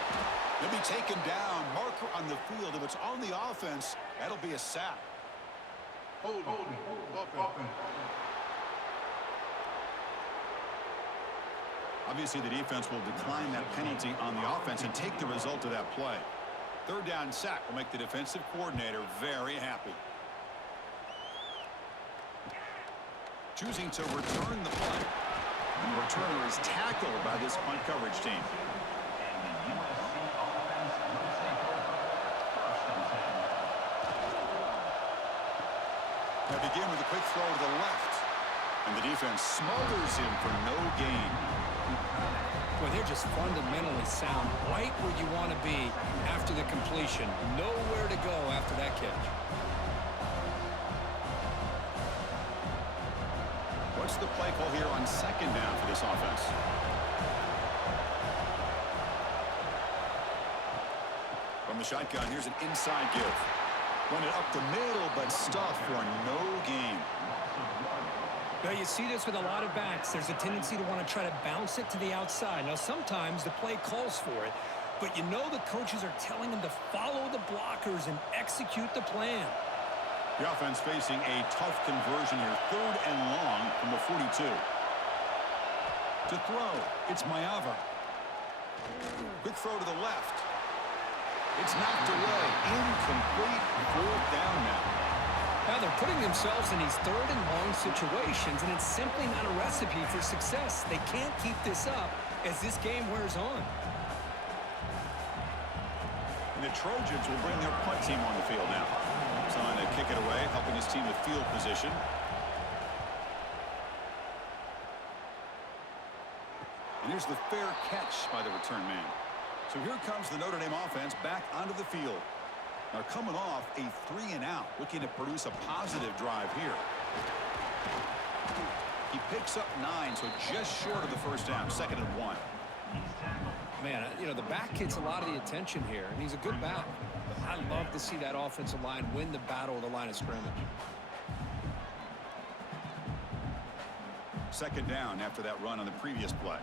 They'll be taken down. Marker on the field. If it's on the offense, that'll be a sack. Hold. Obviously, the defense will decline that penalty on the offense and take the result of that play. 3rd down sack will make the defensive coordinator very happy. Choosing to return the punt. And the returner is tackled by this punt coverage team. They begin with a quick throw to the left. And the defense smothers him for no gain. Well, they're just fundamentally sound, right where you want to be after the completion. Nowhere to go after that catch. What's the play call here on 2nd down for this offense? From the shotgun, here's an inside give. Run it up the middle, but stuffed for no gain. Now, you see this with a lot of backs. There's a tendency to want to try to bounce it to the outside. Now, sometimes the play calls for it, but you know the coaches are telling them to follow the blockers and execute the plan. The offense facing a tough conversion here. 3rd and long from the 42. To throw, it's Maeva. Quick throw to the left. It's knocked away. Incomplete. 4th down now. Now they're putting themselves in these 3rd and long situations, and it's simply not a recipe for success. They can't keep this up as this game wears on. And the Trojans will bring their punt team on the field now. Trying to kick it away, helping his team with field position. And here's the fair catch by the return man. So here comes the Notre Dame offense back onto the field. Now coming off a 3-and-out, looking to produce a positive drive here. He picks up 9, so just short of the first down, 2nd and 1. Man, you know, the back gets a lot of the attention here, and he's a good back. I love to see that offensive line win the battle of the line of scrimmage. 2nd down after that run on the previous play.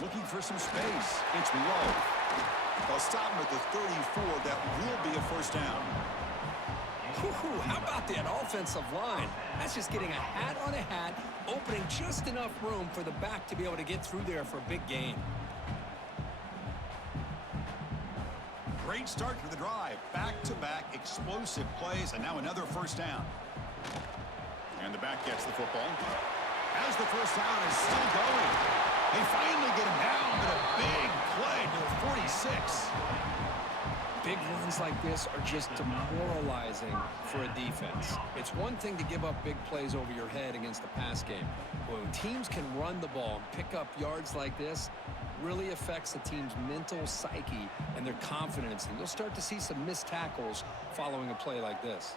Looking for some space. It's low. They'll stop him at the 34. That will be a first down. Whew, how about that offensive line? That's just getting a hat on a hat, opening just enough room for the back to be able to get through there for a big gain. Great start to the drive. Back-to-back explosive plays, and now another first down. And the back gets the football. As the first down is still going. They finally get him down, but a big play to the 46. Big runs like this are just demoralizing for a defense. It's one thing to give up big plays over your head against the pass game. But when teams can run the ball and pick up yards like this, really affects the team's mental psyche and their confidence. And you'll start to see some missed tackles following a play like this.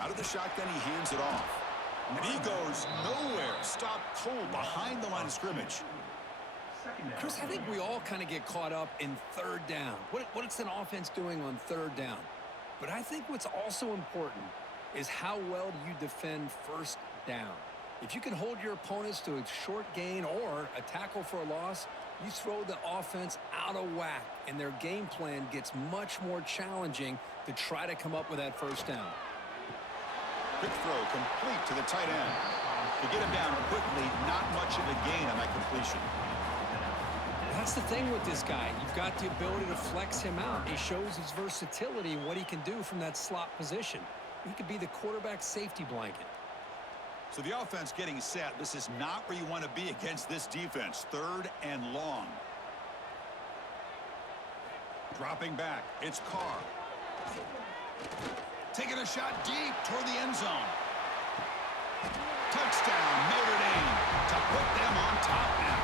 Out of the shotgun, he hands it off. And he goes nowhere. Stopped cold behind the line of scrimmage. Chris, I think we all kind of get caught up in 3rd down. What's an offense doing on 3rd down? But I think what's also important is how well do you defend 1st down. If you can hold your opponents to a short gain or a tackle for a loss, you throw the offense out of whack, and their game plan gets much more challenging to try to come up with that 1st down. Quick throw complete to the tight end. To get him down quickly, not much of a gain on that completion. That's the thing with this guy. You've got the ability to flex him out. He shows his versatility and what he can do from that slot position. He could be the quarterback safety blanket. So the offense getting set. This is not where you want to be against this defense. 3rd and long. Dropping back. It's Carr. Taking a shot deep toward the end zone. Touchdown, Notre Dame, to put them on top now.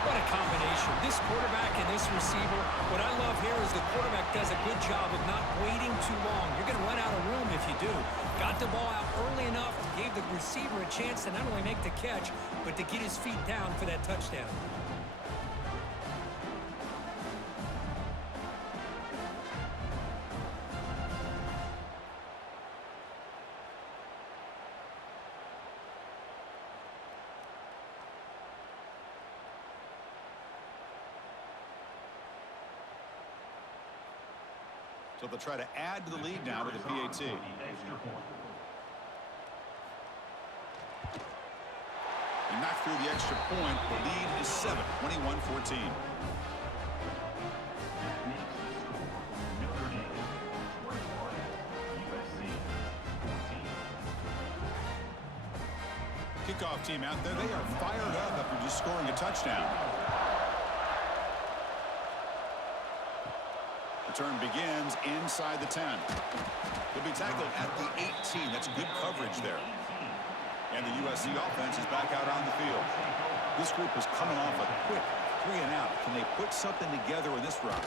What a combination. This quarterback and this receiver. What I love here is the quarterback does a good job of not waiting too long. You're going to run out of room if you do. Got the ball out early enough, gave the receiver a chance to not only make the catch, but to get his feet down for that touchdown. So they'll try to add to the lead now with the PAT. Extra point. He knocked through the extra point. The lead is 7, 21-14. Notre Dame 21, USC 14. Kickoff team out there. They are fired up after just scoring a touchdown. Return begins inside the 10. He'll be tackled at the 18. That's good coverage there. And the USC offense is back out on the field. This group is coming off a quick 3 and out. Can they put something together in this drive?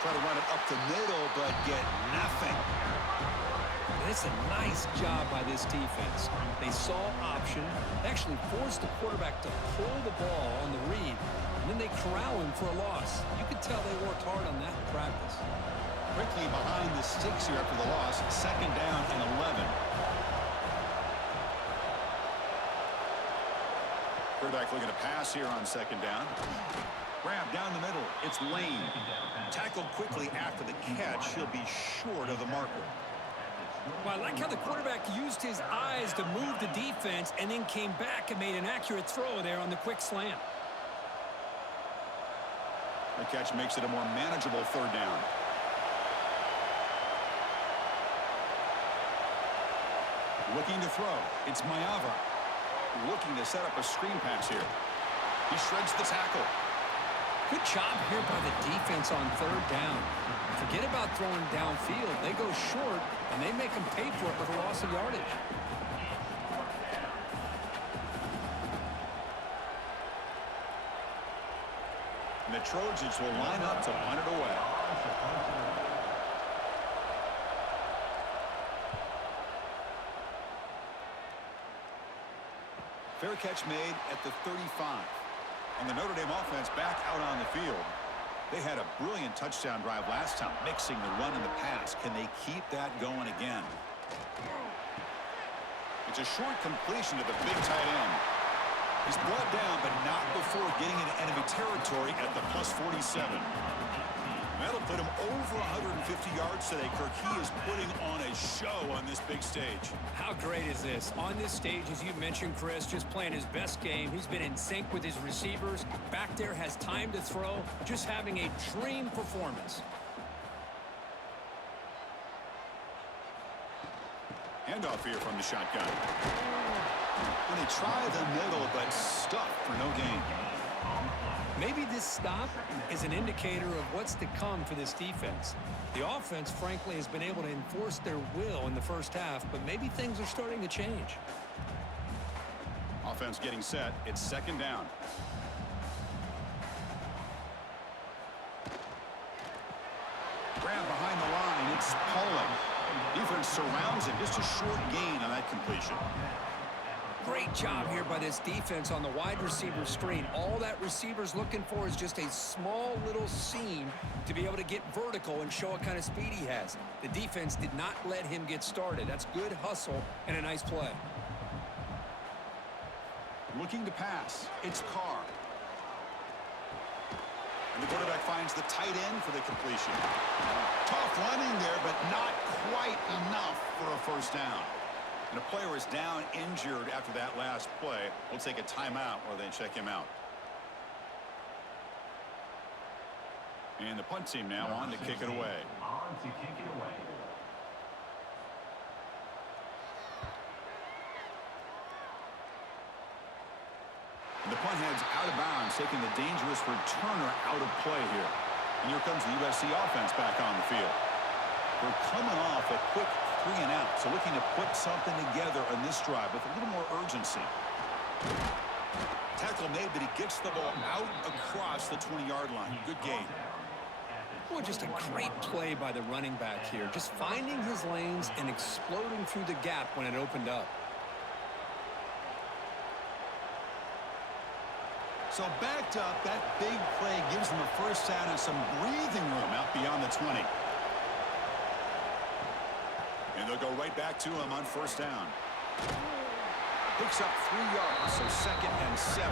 Try to run it up the middle, but get nothing. And it's a nice job by this defense. They saw option, they actually forced the quarterback to pull the ball on the read, and then they corral him for a loss. You could tell they worked hard on that in practice. Quickly behind the sticks here after the loss. 2nd down and 11. Quarterback looking to pass here on 2nd down. Grab down the middle. It's Lane. Tackled quickly after the catch. He'll be short of the marker. Well, I like how the quarterback used his eyes to move the defense and then came back and made an accurate throw there on the quick slant. The catch makes it a more manageable 3rd down. Looking to throw. It's Mayava. Looking to set up a screen pass here. He shreds the tackle. Good job here by the defense on 3rd down. Forget about throwing downfield. They go short, and they make them pay for it with a loss of yardage. And the Trojans will line up to punt it away. Fair catch made at the 35. And the Notre Dame offense back out on the field. They had a brilliant touchdown drive last time, mixing the run and the pass. Can they keep that going again? It's a short completion to the big tight end. He's brought down, but not before getting into enemy territory at the plus 47. That'll put him over 150 yards today, Kirk. He is putting on a show on this big stage. How great is this? On this stage, as you mentioned, Chris, just playing his best game. He's been in sync with his receivers. Back there, has time to throw. Just having a dream performance. Handoff here from the shotgun. And they try the middle, but stuffed for no gain. Maybe this stop is an indicator of what's to come for this defense. The offense, frankly, has been able to enforce their will in the first half, but maybe things are starting to change. Offense getting set. It's second down. Grab behind the line. It's Pollard. Defense surrounds him. Just a short gain on that completion. Great job here by this defense on the wide receiver screen. All that receiver's looking for is just a small little seam to be able to get vertical and show what kind of speed he has. The defense did not let him get started. That's good hustle and a nice play. Looking to pass. It's Carr. And the quarterback finds the tight end for the completion. Tough running there, but not quite enough for a first down. And a player is down injured after that last play. We'll take a timeout or they check him out. And the punt team now on to kick it away. On to kick it away. And the punt heads out of bounds, taking the dangerous returner out of play here. And here comes the USC offense back on the field. We're coming off a quick 3 and out, so looking to put something together on this drive with a little more urgency. Tackle made, but he gets the ball out across the 20-yard line. Good gain. Boy, just a great play by the running back here. Just finding his lanes and exploding through the gap when it opened up. So backed up, that big play gives them a first down and some breathing room out beyond the 20. And they'll go right back to him on first down. Picks up 3 yards, so 2nd and 7.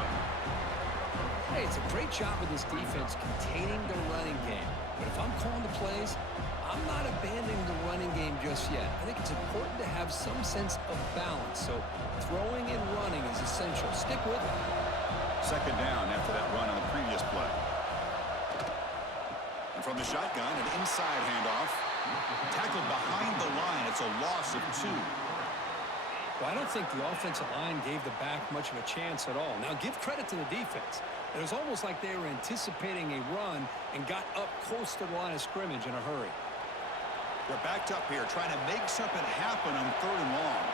Hey, it's a great job of this defense containing the running game. But if I'm calling the plays, I'm not abandoning the running game just yet. I think it's important to have some sense of balance. So throwing and running is essential. Stick with it. Second down after that run on the previous play. And from the shotgun, an inside handoff. Tackled behind the line. It's a loss of 2. Well, I don't think the offensive line gave the back much of a chance at all. Now, give credit to the defense. It was almost like they were anticipating a run and got up close to the line of scrimmage in a hurry. They're backed up here, trying to make something happen on 3rd and long.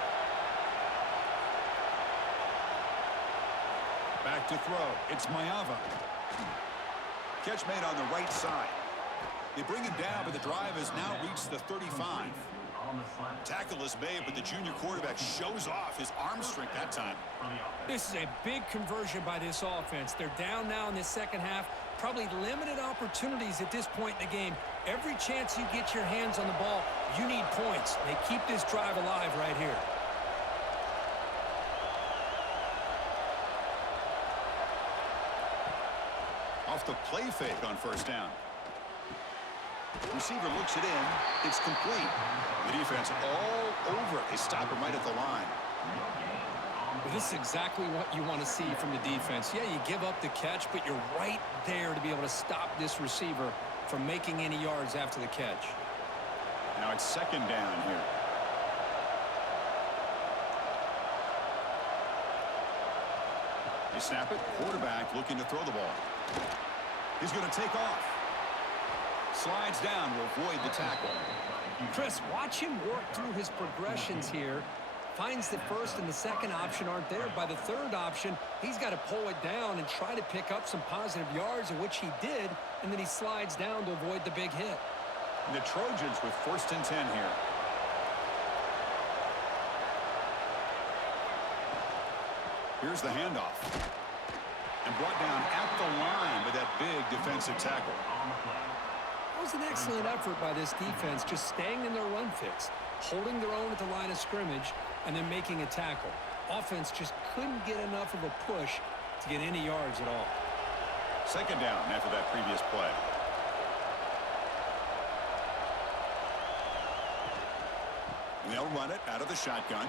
Back to throw. It's Mayava. Catch made on the right side. They bring him down, but the drive has now reached the 35. Tackle is made, but the junior quarterback shows off his arm strength that time. This is a big conversion by this offense. They're down now in the second half. Probably limited opportunities at this point in the game. Every chance you get your hands on the ball, you need points. They keep this drive alive right here. Off the play fake on first down. Receiver looks it in. It's complete. The defense all over it. They stop him right at the line. Well, this is exactly what you want to see from the defense. Yeah, you give up the catch, but you're right there to be able to stop this receiver from making any yards after the catch. Now it's second down here. They snap it. Quarterback looking to throw the ball. He's going to take off. Slides down to avoid the tackle. Chris, watch him work through his progressions here. Finds the first and the second option aren't there. By the third option, he's got to pull it down and try to pick up some positive yards, in which he did, and then he slides down to avoid the big hit. And the Trojans with 1st and 10 here. Here's the handoff. And brought down at the line with that big defensive tackle. That was an excellent effort by this defense, just staying in their run fix, holding their own at the line of scrimmage, and then making a tackle. Offense just couldn't get enough of a push to get any yards at all. Second down after that previous play. And they'll run it out of the shotgun.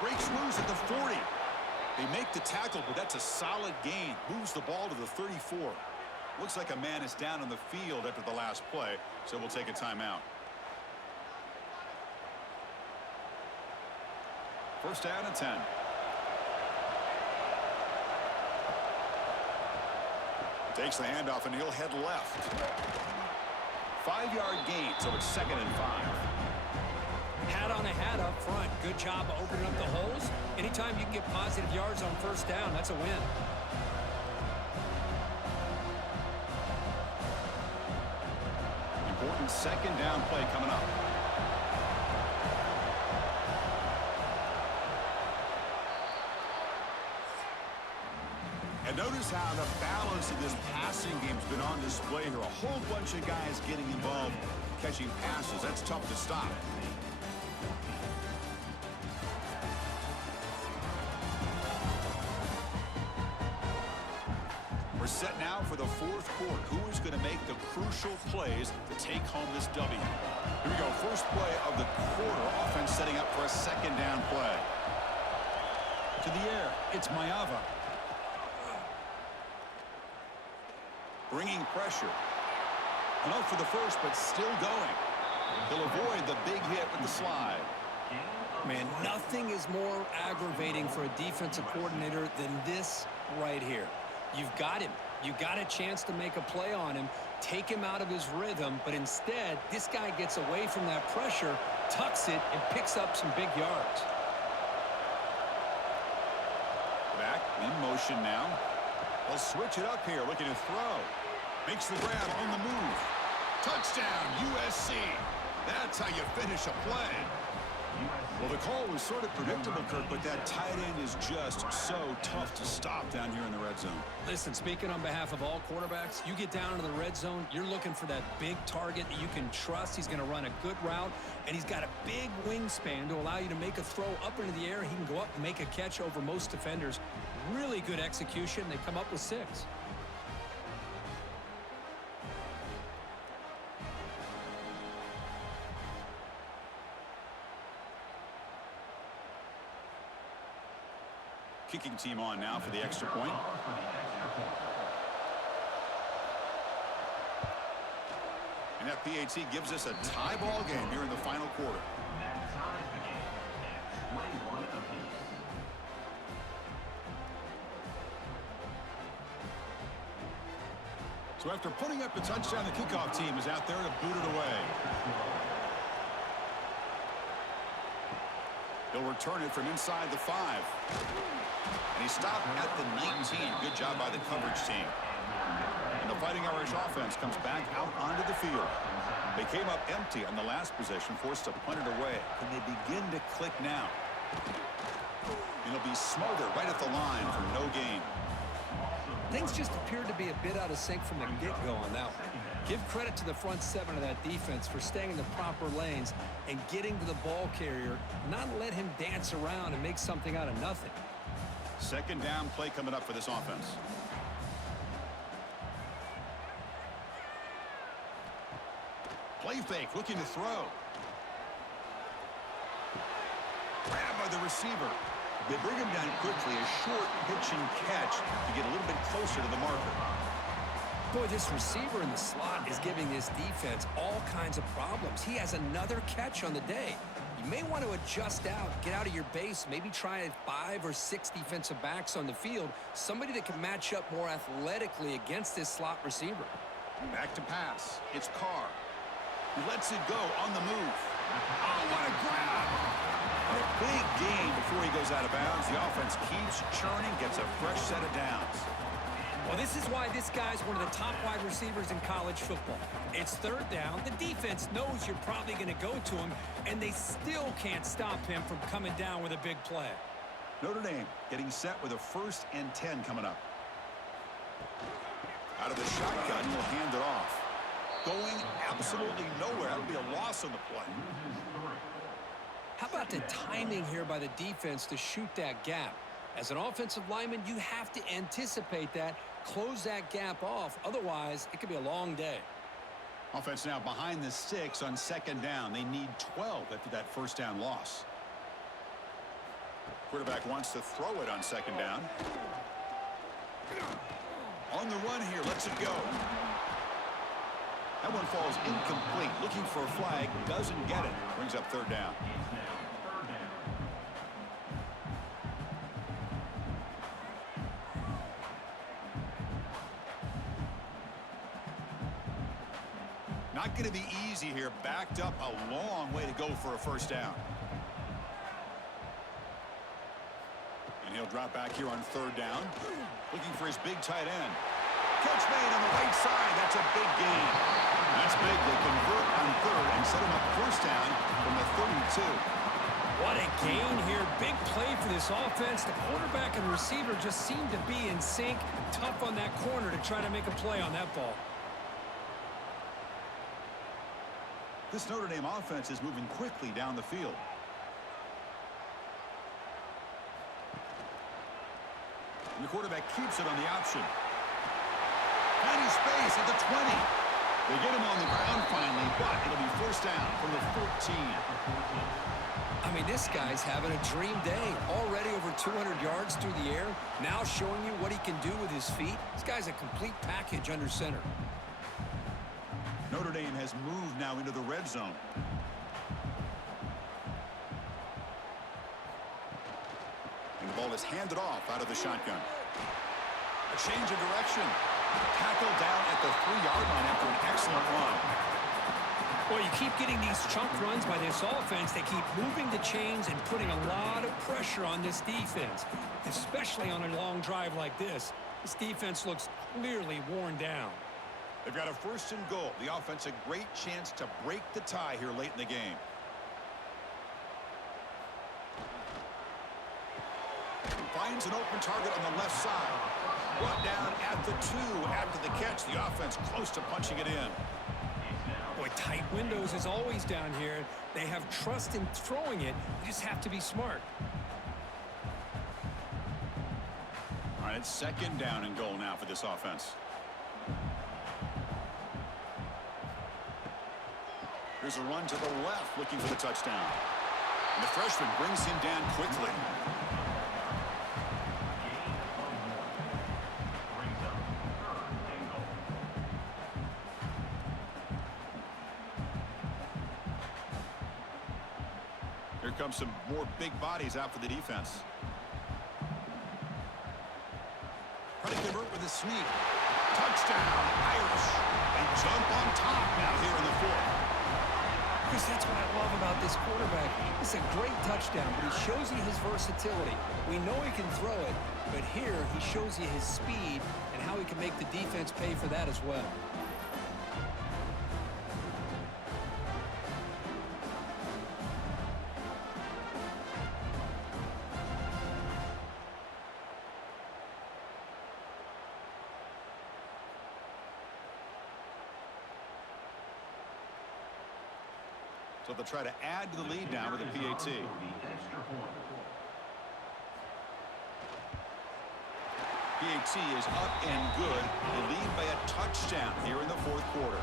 Breaks loose at the 40. They make the tackle, but that's a solid gain. Moves the ball to the 34. Looks like a man is down on the field after the last play, so we'll take a timeout. First down and 10. Takes the handoff, and he'll head left. 5-yard gain, so it's 2nd and 5. Hat on a hat up front. Good job of opening up the holes. Anytime you can get positive yards on first down, that's a win. Important second down play coming up. And notice how the balance of this passing game's been on display here. A whole bunch of guys getting involved, catching passes. That's tough to stop. We're set now for the fourth quarter. Who is going to make the crucial plays to take home this W? Here we go. First play of the quarter. Offense setting up for a second down play. To the air. It's Mayava. Bringing pressure. Enough for the first, but still going. He'll avoid the big hit with the slide. Man, nothing is more aggravating for a defensive coordinator than this right here. You've got him. You got a chance to make a play on him, take him out of his rhythm, but instead, this guy gets away from that pressure, tucks it, and picks up some big yards. Back in motion now. They'll switch it up here, looking to throw. Makes the grab on the move. Touchdown, USC. That's how you finish a play. Well, the call was sort of predictable, Kirk, but that tight end is just so tough to stop down here in the red zone. Listen, speaking on behalf of all quarterbacks, you get down into the red zone, you're looking for that big target that you can trust. He's going to run a good route, and he's got a big wingspan to allow you to make a throw up into the air. He can go up and make a catch over most defenders. Really good execution. They come up with 6. Kicking team on now for the extra point. And that PAT gives us a tie ball game here in the final quarter. So after putting up a touchdown, the kickoff team is out there to boot it away. He'll return it from inside the 5. And he stopped at the 19. Good job by the coverage team. And the Fighting Irish offense comes back out onto the field. They came up empty on the last possession, forced to punt it away. Can they begin to click now? And it'll be smothered right at the line for no gain. Things just appeared to be a bit out of sync from the get-go on that one. Give credit to the front 7 of that defense for staying in the proper lanes and getting to the ball carrier, not let him dance around and make something out of nothing. Second down play coming up for this offense. Play fake, looking to throw. Grabbed by the receiver. They bring him down quickly, a short pitch and catch to get a little bit closer to the marker. Boy, this receiver in the slot is giving this defense all kinds of problems. He has another catch on the day. You may want to adjust out, get out of your base, maybe try 5 or 6 defensive backs on the field, somebody that can match up more athletically against this slot receiver. Back to pass. It's Carr. He lets it go on the move. Oh, what a grab! And a big gain before he goes out of bounds. The offense keeps churning, gets a fresh set of downs. Well, this is why this guy's one of the top wide receivers in college football. It's third down. The defense knows you're probably going to go to him, and they still can't stop him from coming down with a big play. Notre Dame getting set with a 1st and 10 coming up. Out of the shotgun, he'll hand it off. Going absolutely nowhere. That'll be a loss on the play. How about the timing here by the defense to shoot that gap? As an offensive lineman, you have to anticipate that, close that gap off. Otherwise, it could be a long day. Offense now behind the 6 on 2nd down. They need 12 after that 1st down loss. Quarterback wants to throw it on 2nd down. On the run here, lets it go. That one falls incomplete. Looking for a flag, doesn't get it. Brings up 3rd down. Not going to be easy here. Backed up a long way to go for a 1st down. And he'll drop back here on 3rd down. Looking for his big tight end. Catch made on the right side. That's a big gain. That's big. They convert on 3rd and set him up 1st down from the 32. What a gain here. Big play for this offense. The quarterback and receiver just seem to be in sync. Tough on that corner to try to make a play on that ball. This Notre Dame offense is moving quickly down the field. And the quarterback keeps it on the option. Finding space at the 20. They get him on the ground finally, but it'll be 1st down from the 14. I mean, this guy's having a dream day. Already over 200 yards through the air. Now showing you what he can do with his feet. This guy's a complete package under center. Notre Dame has moved now into the red zone. And the ball is handed off out of the shotgun. A change of direction. Tackled down at the 3-yard line after an excellent run. Well, you keep getting these chunk runs by this offense. They keep moving the chains and putting a lot of pressure on this defense, especially on a long drive like this. This defense looks clearly worn down. They've got a 1st and goal. The offense a great chance to break the tie here late in the game. Finds an open target on the left side. Brought down at the 2 after the catch. The offense close to punching it in. Boy, tight windows is always down here. They have trust in throwing it. You just have to be smart. All right, it's 2nd down and goal now for this offense. Here's a run to the left, looking for the touchdown. And the freshman brings him down quickly. Here comes some more big bodies out for the defense. Trying to convert with a sneak. Touchdown, Irish. They jump on top now here in the 4th. Because that's what I love about this quarterback. It's a great touchdown, but he shows you his versatility. We know he can throw it, but here he shows you his speed and how he can make the defense pay for that as well. So they'll try to add to the lead now with a PAT. PAT is up and good. They lead by a touchdown here in the 4th quarter.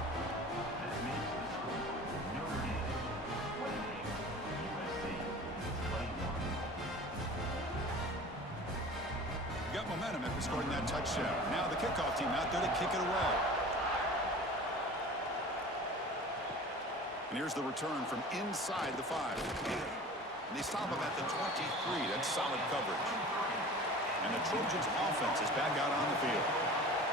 Got momentum after scoring that touchdown. Now the kickoff team out there to kick it away. And here's the return from inside the 5. And they stop him at the 23. That's solid coverage. And the Trojans offense is back out on the field.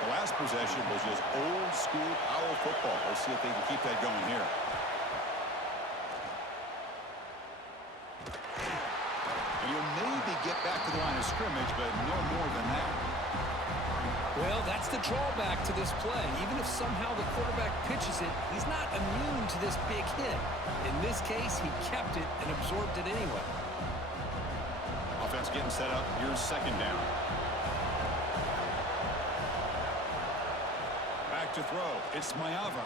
The last possession was just old school power football. Let's see if they can keep that going here. And you'll maybe get back to the line of scrimmage, but no more than that. Well, that's the drawback to this play. Even if somehow the quarterback pitches it, he's not immune to this big hit. In this case, he kept it and absorbed it anyway. Offense getting set up. Here's second down. Back to throw. It's Mayava.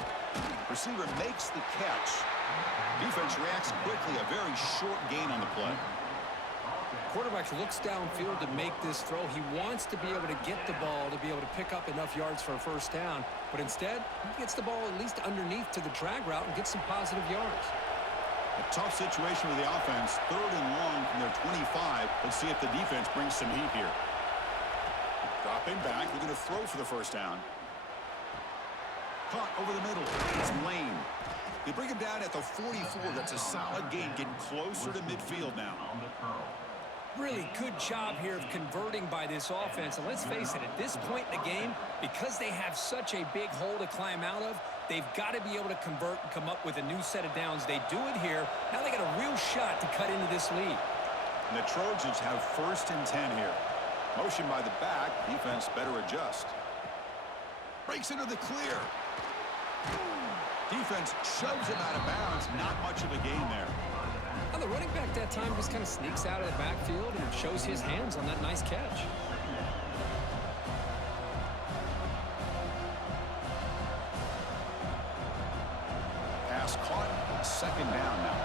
Receiver makes the catch. Defense reacts quickly. A very short gain on the play. Quarterback looks downfield to make this throw. He wants to be able to get the ball to be able to pick up enough yards for a first down. But instead, he gets the ball at least underneath to the drag route and gets some positive yards. A tough situation with the offense. 3rd and long from their 25. Let's see if the defense brings some heat here. Dropping back. They're going to throw for the first down. Caught over the middle. It's Lane. They bring him down at the 44. That's a solid gain. Getting closer to midfield now. Really good job here of converting by this offense. And let's face it, at this point in the game, because they have such a big hole to climb out of, they've got to be able to convert and come up with a new set of downs. They do it here. Now they got a real shot to cut into this lead. And the Trojans have 1st and 10 here. Motion by the back. Defense better adjust. Breaks into the clear. Defense shoves him out of bounds. Not much of a gain there. Now the running back that time just kind of sneaks out of the backfield and shows his hands on that nice catch. Pass caught. Second down now.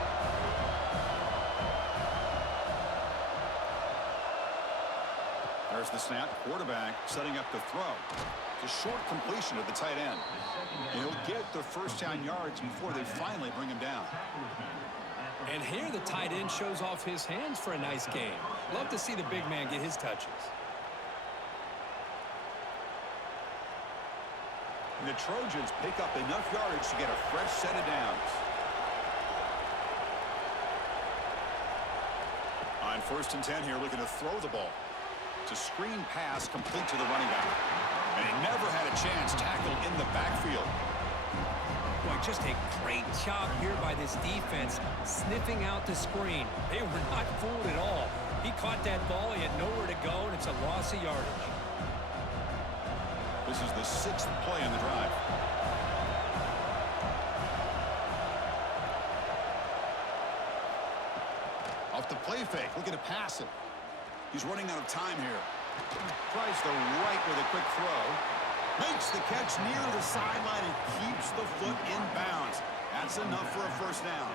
There's the snap. Quarterback setting up the throw. The short completion of the tight end. He'll get the first down yards before they finally bring him down. And here the tight end shows off his hands for a nice gain. Love to see the big man get his touches. And the Trojans pick up enough yardage to get a fresh set of downs. On 1st and 10 here, looking to throw the ball. It's a screen pass complete to the running back. And he never had a chance tackled in the backfield. Boy, just a great job here by this defense, sniffing out the screen. They were not fooled at all. He caught that ball, he had nowhere to go, and it's a loss of yardage. This is the 6th play in the drive. Off the play fake, looking to pass it. He's running out of time here. Tries the right with a quick throw. Makes the catch near the sideline and keeps the foot in bounds. That's enough for a first down.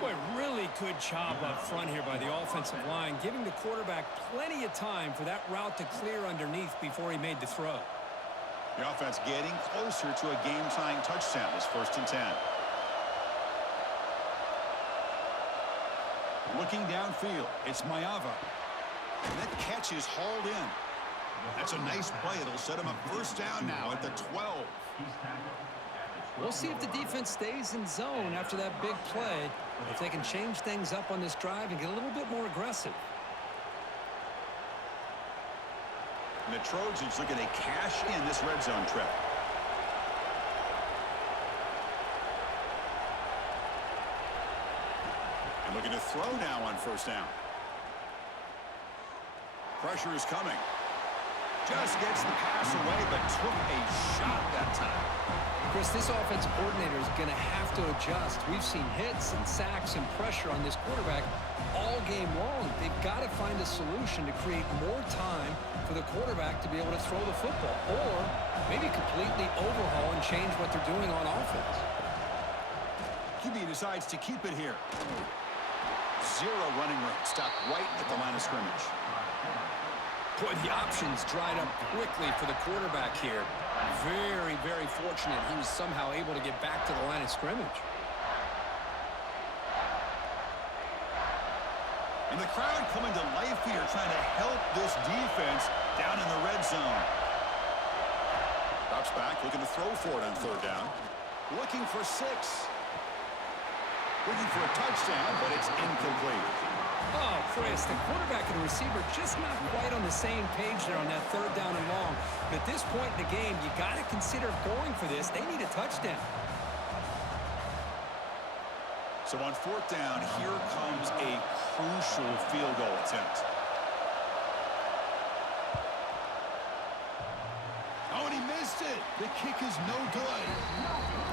Boy, really good job up front here by the offensive line, giving the quarterback plenty of time for that route to clear underneath before he made the throw. The offense getting closer to a game-tying touchdown. This 1st and 10. Looking downfield, it's Mayava. And that catch is hauled in. That's a nice play. It'll set him up first down now at the 12. We'll see if the defense stays in zone after that big play, if they can change things up on this drive and get a little bit more aggressive. And the Trojans looking to cash in this red zone trip. And looking to throw now on first down. Pressure is coming. Just gets the pass away, but took a shot that time. Chris, this offensive coordinator is going to have to adjust. We've seen hits and sacks and pressure on this quarterback all game long. They've got to find a solution to create more time for the quarterback to be able to throw the football, or maybe completely overhaul and change what they're doing on offense. QB decides to keep it here. Zero running room. Stopped right at the line of scrimmage. Boy, the options dried up quickly for the quarterback here. Very, very fortunate he was somehow able to get back to the line of scrimmage. And the crowd coming to life here, trying to help this defense down in the red zone. Drops back, looking to throw for it on 3rd down. Looking for 6. Looking for a touchdown, but it's incomplete. Oh, Chris, the quarterback and the receiver just not quite on the same page there on that 3rd down and long. But at this point in the game, you got to consider going for this. They need a touchdown. So on 4th down, here comes a crucial field goal attempt. Oh, and he missed it. The kick is no good.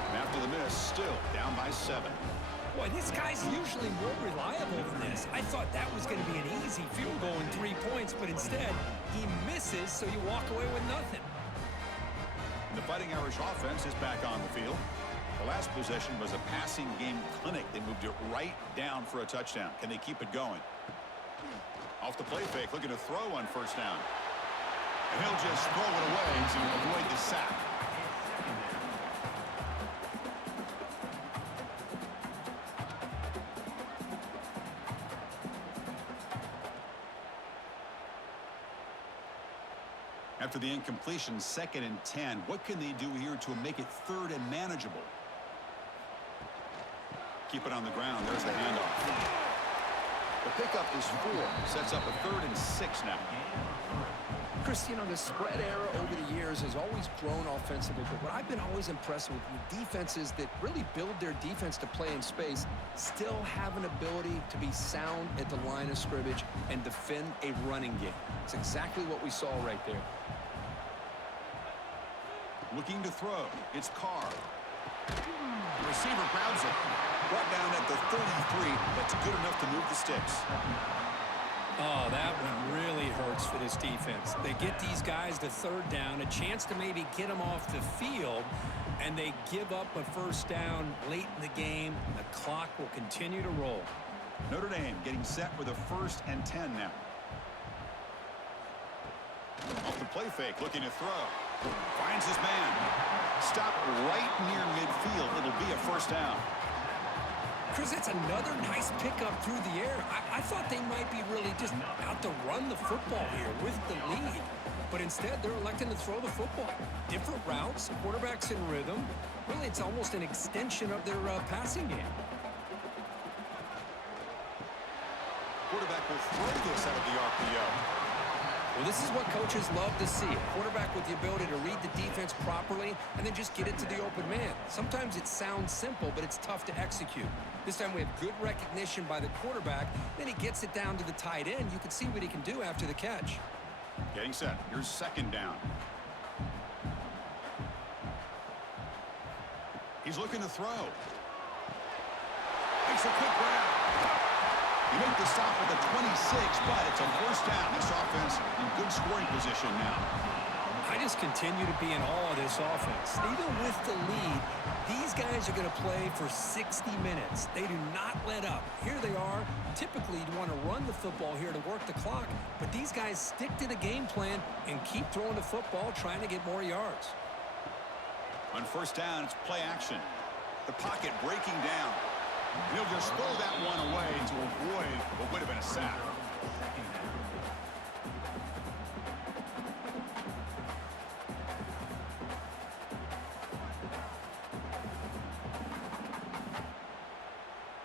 And after the miss, still down by 7. Boy, this guy's usually more reliable than this. I thought that was going to be an easy field goal in 3 points, but instead, he misses, so you walk away with nothing. The Fighting Irish offense is back on the field. The last possession was a passing game clinic. They moved it right down for a touchdown. Can they keep it going? Off the play fake, looking to throw on first down. And he'll just throw it away to avoid the sack. After the incompletion, 2nd and 10. What can they do here to make it 3rd and manageable? Keep it on the ground. There's the handoff. The pickup is 4. Sets up a 3rd and 6 now. Chris, you know, the spread era over the years has always grown offensively, but what I've been always impressed with defenses that really build their defense to play in space still have an ability to be sound at the line of scrimmage and defend a running game. It's exactly what we saw right there. Looking to throw. It's Carr. The receiver grabs it. Brought down at the 33. That's good enough to move the sticks. Oh, that one really hurts for this defense. They get these guys to 3rd down, a chance to maybe get them off the field, and they give up a first down late in the game. The clock will continue to roll. Notre Dame getting set with a 1st and 10 now. Off the play fake, looking to throw. Finds his man. Stop right near midfield. It'll be a first down. Chris, that's another nice pickup through the air. I thought they might be really just out to run the football here with the lead. But instead, they're electing to throw the football. Different routes, quarterbacks in rhythm. Really, it's almost an extension of their passing game. Quarterback will throw this out of the RPO. Well, this is what coaches love to see. A quarterback with the ability to read the defense properly and then just get it to the open man. Sometimes it sounds simple, but it's tough to execute. This time we have good recognition by the quarterback. Then he gets it down to the tight end. You can see what he can do after the catch. Getting set. Here's 2nd down. He's looking to throw. Makes a quick grab. You make the stop at the 26, but it's a first down. This offense in good scoring position now. I just continue to be in awe of this offense. Even with the lead, these guys are going to play for 60 minutes. They do not let up. Here they are. Typically, you want to run the football here to work the clock, but these guys stick to the game plan and keep throwing the football, trying to get more yards. On first down, it's play action. The pocket breaking down. He'll just throw that one away to avoid what would have been a sack.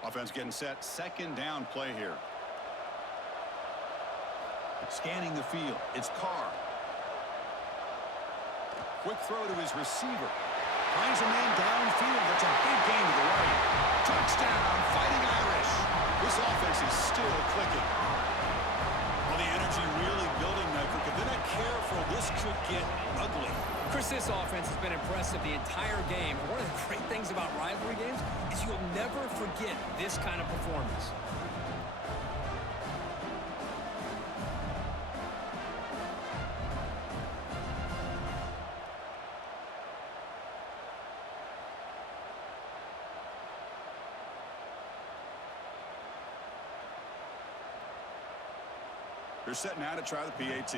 Offense getting set. 2nd down play here. Scanning the field. It's Carr. Quick throw to his receiver. Finds a man downfield. That's a big gain to the right. Touchdown, Fighting Irish. This offense is still clicking. Well, the energy really building, Maverick. If they're not careful, this could get ugly. Chris, this offense has been impressive the entire game. One of the great things about rivalry games is you'll never forget this kind of performance. They're set now to try the PAT.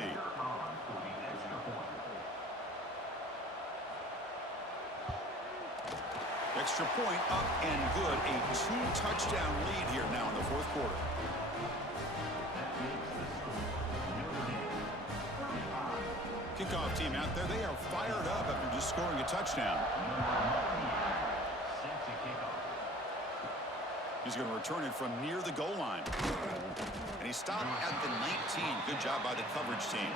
Extra point up and good. A 2-touchdown lead here now in the 4th quarter. Kickoff team out there. They are fired up after just scoring a touchdown. He's going to return it from near the goal line. And he stopped at the 19. Good job by the coverage team.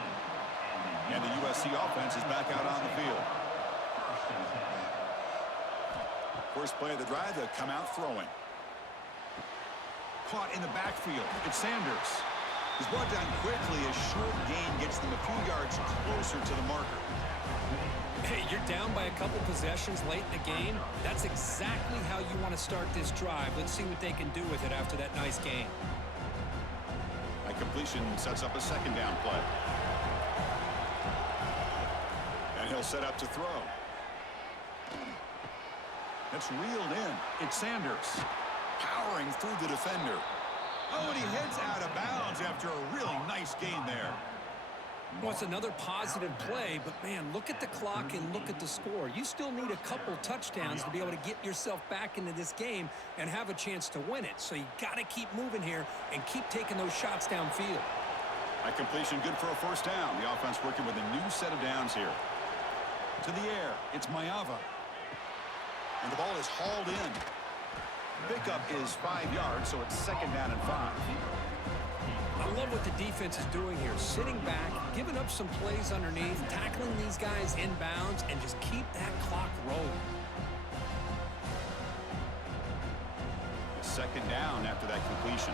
And the USC offense is back out on the field. First play of the drive, they'll come out throwing. Caught in the backfield. It's Sanders. He's brought down quickly. A short gain gets them a few yards closer to the marker. Hey, you're down by a couple possessions late in the game. That's exactly how you want to start this drive. Let's see what they can do with it after that nice game. A completion sets up a second down play. And he'll set up to throw. It's reeled in. It's Sanders powering through the defender. Oh, and he heads out of bounds after a really nice gain there. Well, it's another positive play, but, man, look at the clock and look at the score. You still need a couple touchdowns to be able to get yourself back into this game and have a chance to win it. So you got to keep moving here and keep taking those shots downfield. A completion good for a first down. The offense working with a new set of downs here. To the air, it's Maeva. And the ball is hauled in. Pickup is 5 yards, so it's second down and 5. I love what the defense is doing here. Sitting back, giving up some plays underneath, tackling these guys inbounds, and just keep that clock rolling. Second down after that completion.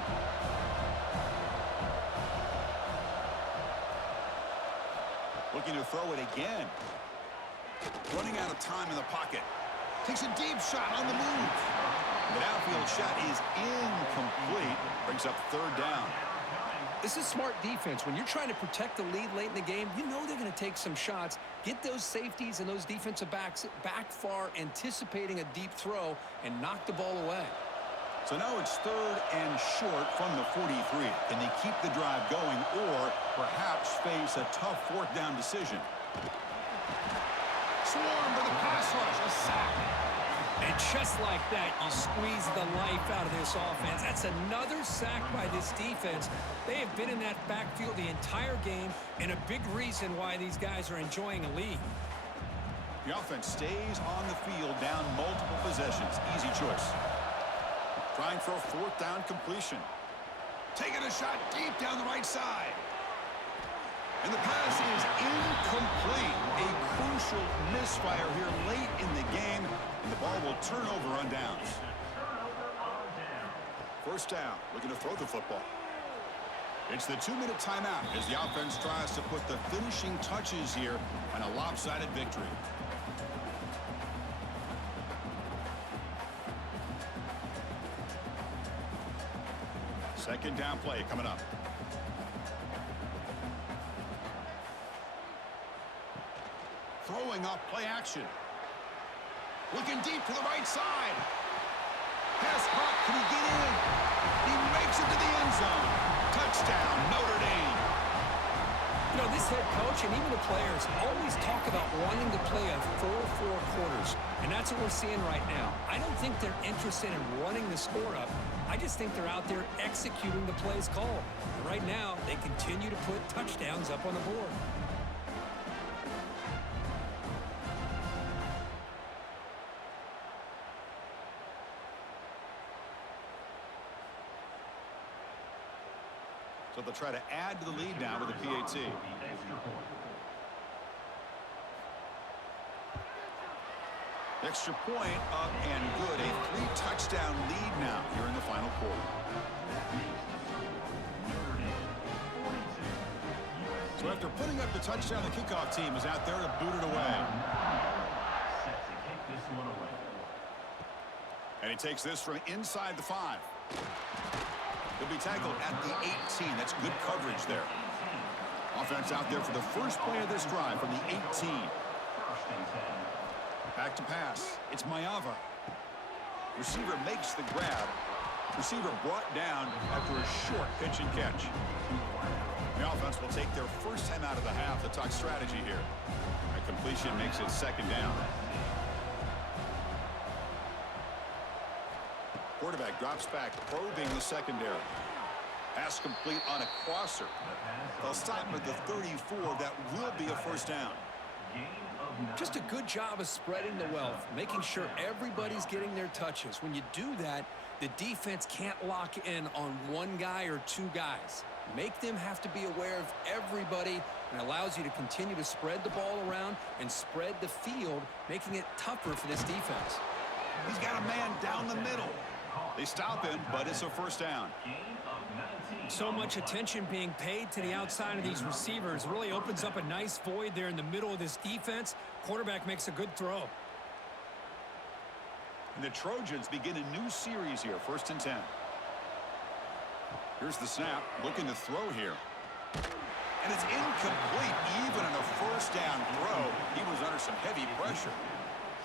Looking to throw it again. Running out of time in the pocket. Takes a deep shot on the move. The downfield shot is incomplete. Brings up third down. This is smart defense. When you're trying to protect the lead late in the game, you know they're going to take some shots, get those safeties and those defensive backs back far, anticipating a deep throw, and knock the ball away. So now it's third and short from the 43. Can they keep the drive going or perhaps face a tough fourth down decision? Swarm to the pass rush, a sack. And just like that, you squeeze the life out of this offense. That's another sack by this defense. They have been in that backfield the entire game, and a big reason why these guys are enjoying a lead. The offense stays on the field down multiple possessions. Easy choice. Trying for a fourth down completion. Taking a shot deep down the right side. And the pass is incomplete. A crucial misfire here late in the game. And the ball will turn over on downs. First down, looking to throw the football. It's the 2-minute timeout as the offense tries to put the finishing touches here on a lopsided victory. Second down play coming up. Throwing off play action. Looking deep to the right side. Pass caught. Can he get in? He makes it to the end zone. Touchdown, Notre Dame. You know, this head coach and even the players always talk about wanting to play a full 4 quarters, and that's what we're seeing right now. I don't think they're interested in running the score up. I just think they're out there executing the plays called. And right now, they continue to put touchdowns up on the board. So they'll try to add to the lead now with a PAT. Extra point up and good. A 3-touchdown lead now here in the final quarter. So after putting up the touchdown, the kickoff team is out there to boot it away. And he takes this from inside the 5. He'll be tackled at the 18. That's good coverage there. Offense out there for the first play of this drive from the 18. Back to pass. It's Maeva. Receiver makes the grab. Receiver brought down after a short pitch and catch. The offense will take their first time out of the half to talk strategy here. A completion makes it second down. Quarterback drops back, probing the secondary. Pass complete on a crosser. They'll stop at the 34. That will be a first down. Just a good job of spreading the wealth, making sure everybody's getting their touches. When you do that, the defense can't lock in on one guy or 2 guys. Make them have to be aware of everybody, and allows you to continue to spread the ball around and spread the field, making it tougher for this defense. He's got a man down the middle. They stop him, but it's a first down. Gain of 19. So much attention being paid to the outside of these receivers. Really opens up a nice void there in the middle of this defense. Quarterback makes a good throw. And the Trojans begin a new series here, 1st and 10. Here's the snap, looking to throw here. And it's incomplete, even on a 1st down throw. He was under some heavy pressure.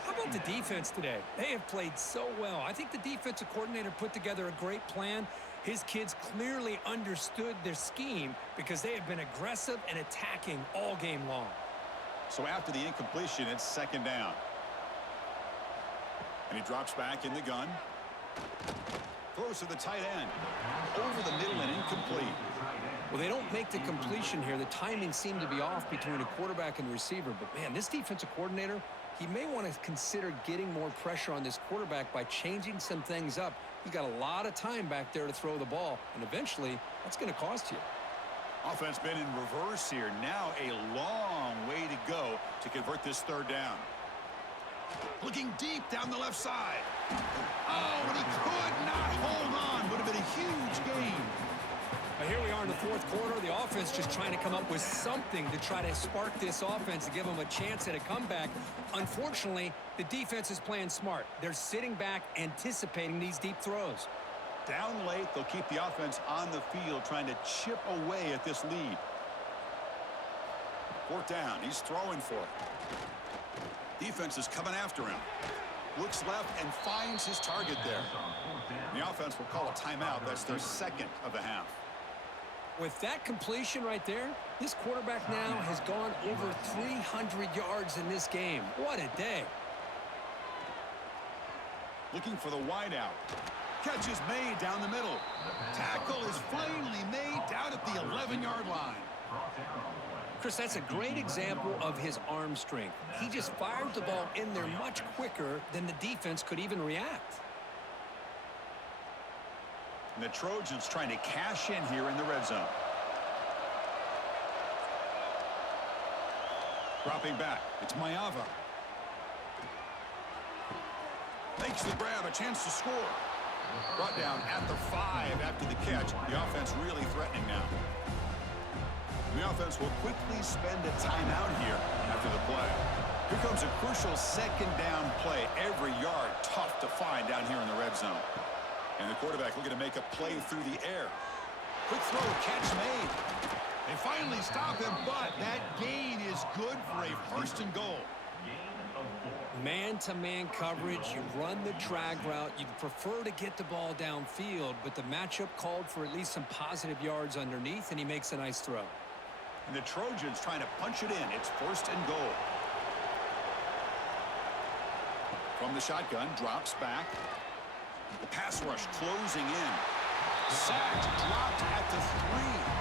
How about the defense today? They have played so well. I think the defensive coordinator put together a great plan. His kids clearly understood their scheme because they have been aggressive and attacking all game long. So after the incompletion, it's 2nd down. And he drops back in the gun. Throws to the tight end. Over the middle and incomplete. Well, they don't make the completion here. The timing seemed to be off between a quarterback and receiver. But, man, this defensive coordinator, he may want to consider getting more pressure on this quarterback by changing some things up. He's got a lot of time back there to throw the ball, and eventually that's going to cost you. Offense been in reverse here. Now a long way to go to convert this 3rd down. Looking deep down the left side. Oh, and he could not hold on. Would have been a huge gain. But here we are in the 4th quarter. The offense just trying to come up with something to try to spark this offense to give them a chance at a comeback. Unfortunately, the defense is playing smart. They're sitting back, anticipating these deep throws. Down late, they'll keep the offense on the field, trying to chip away at this lead. 4th down, he's throwing for it. Defense is coming after him. Looks left and finds his target there. The offense will call a timeout. That's their 2nd of the half. With that completion right there, this quarterback now has gone over 300 yards in this game. What a day. Looking for the wideout. Catch is made down the middle. Tackle is finally made down at the 11-yard line. Chris, that's a great example of his arm strength. He just fired the ball in there much quicker than the defense could even react. And the Trojans trying to cash in here in the red zone. Dropping back. It's Mayava. Makes the grab, a chance to score. Brought down at the 5 after the catch. The offense really threatening now. The offense will quickly spend a timeout here after the play. Here comes a crucial 2nd down play. Every yard tough to find down here in the red zone. And the quarterback looking to make a play through the air. Quick throw, catch made. They finally stop him, but that gain is good for a 1st and goal. Man-to-man coverage, you run the drag route. You'd prefer to get the ball downfield, but the matchup called for at least some positive yards underneath, and he makes a nice throw. And the Trojans trying to punch it in. It's 1st and goal. From the shotgun, drops back. The pass rush closing in. Sacked, dropped at the 3.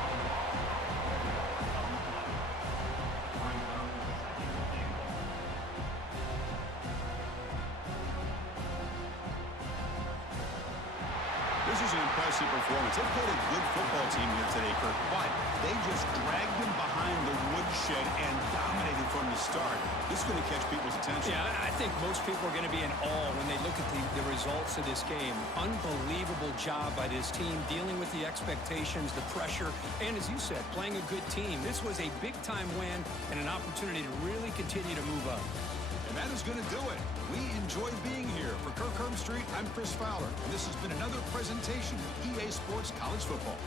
This is an impressive performance. They played a good football team here today, Kirk, but they just dragged them behind the woodshed and dominated from the start. This is going to catch people's attention. Yeah, I think most people are going to be in awe when they look at the results of this game. Unbelievable job by this team, dealing with the expectations, the pressure, and as you said, playing a good team. This was a big-time win and an opportunity to really continue to move up. And that is going to do it. We enjoyed being here. For Kirk Street, I'm Chris Fowler, and this has been another presentation of EA Sports College Football.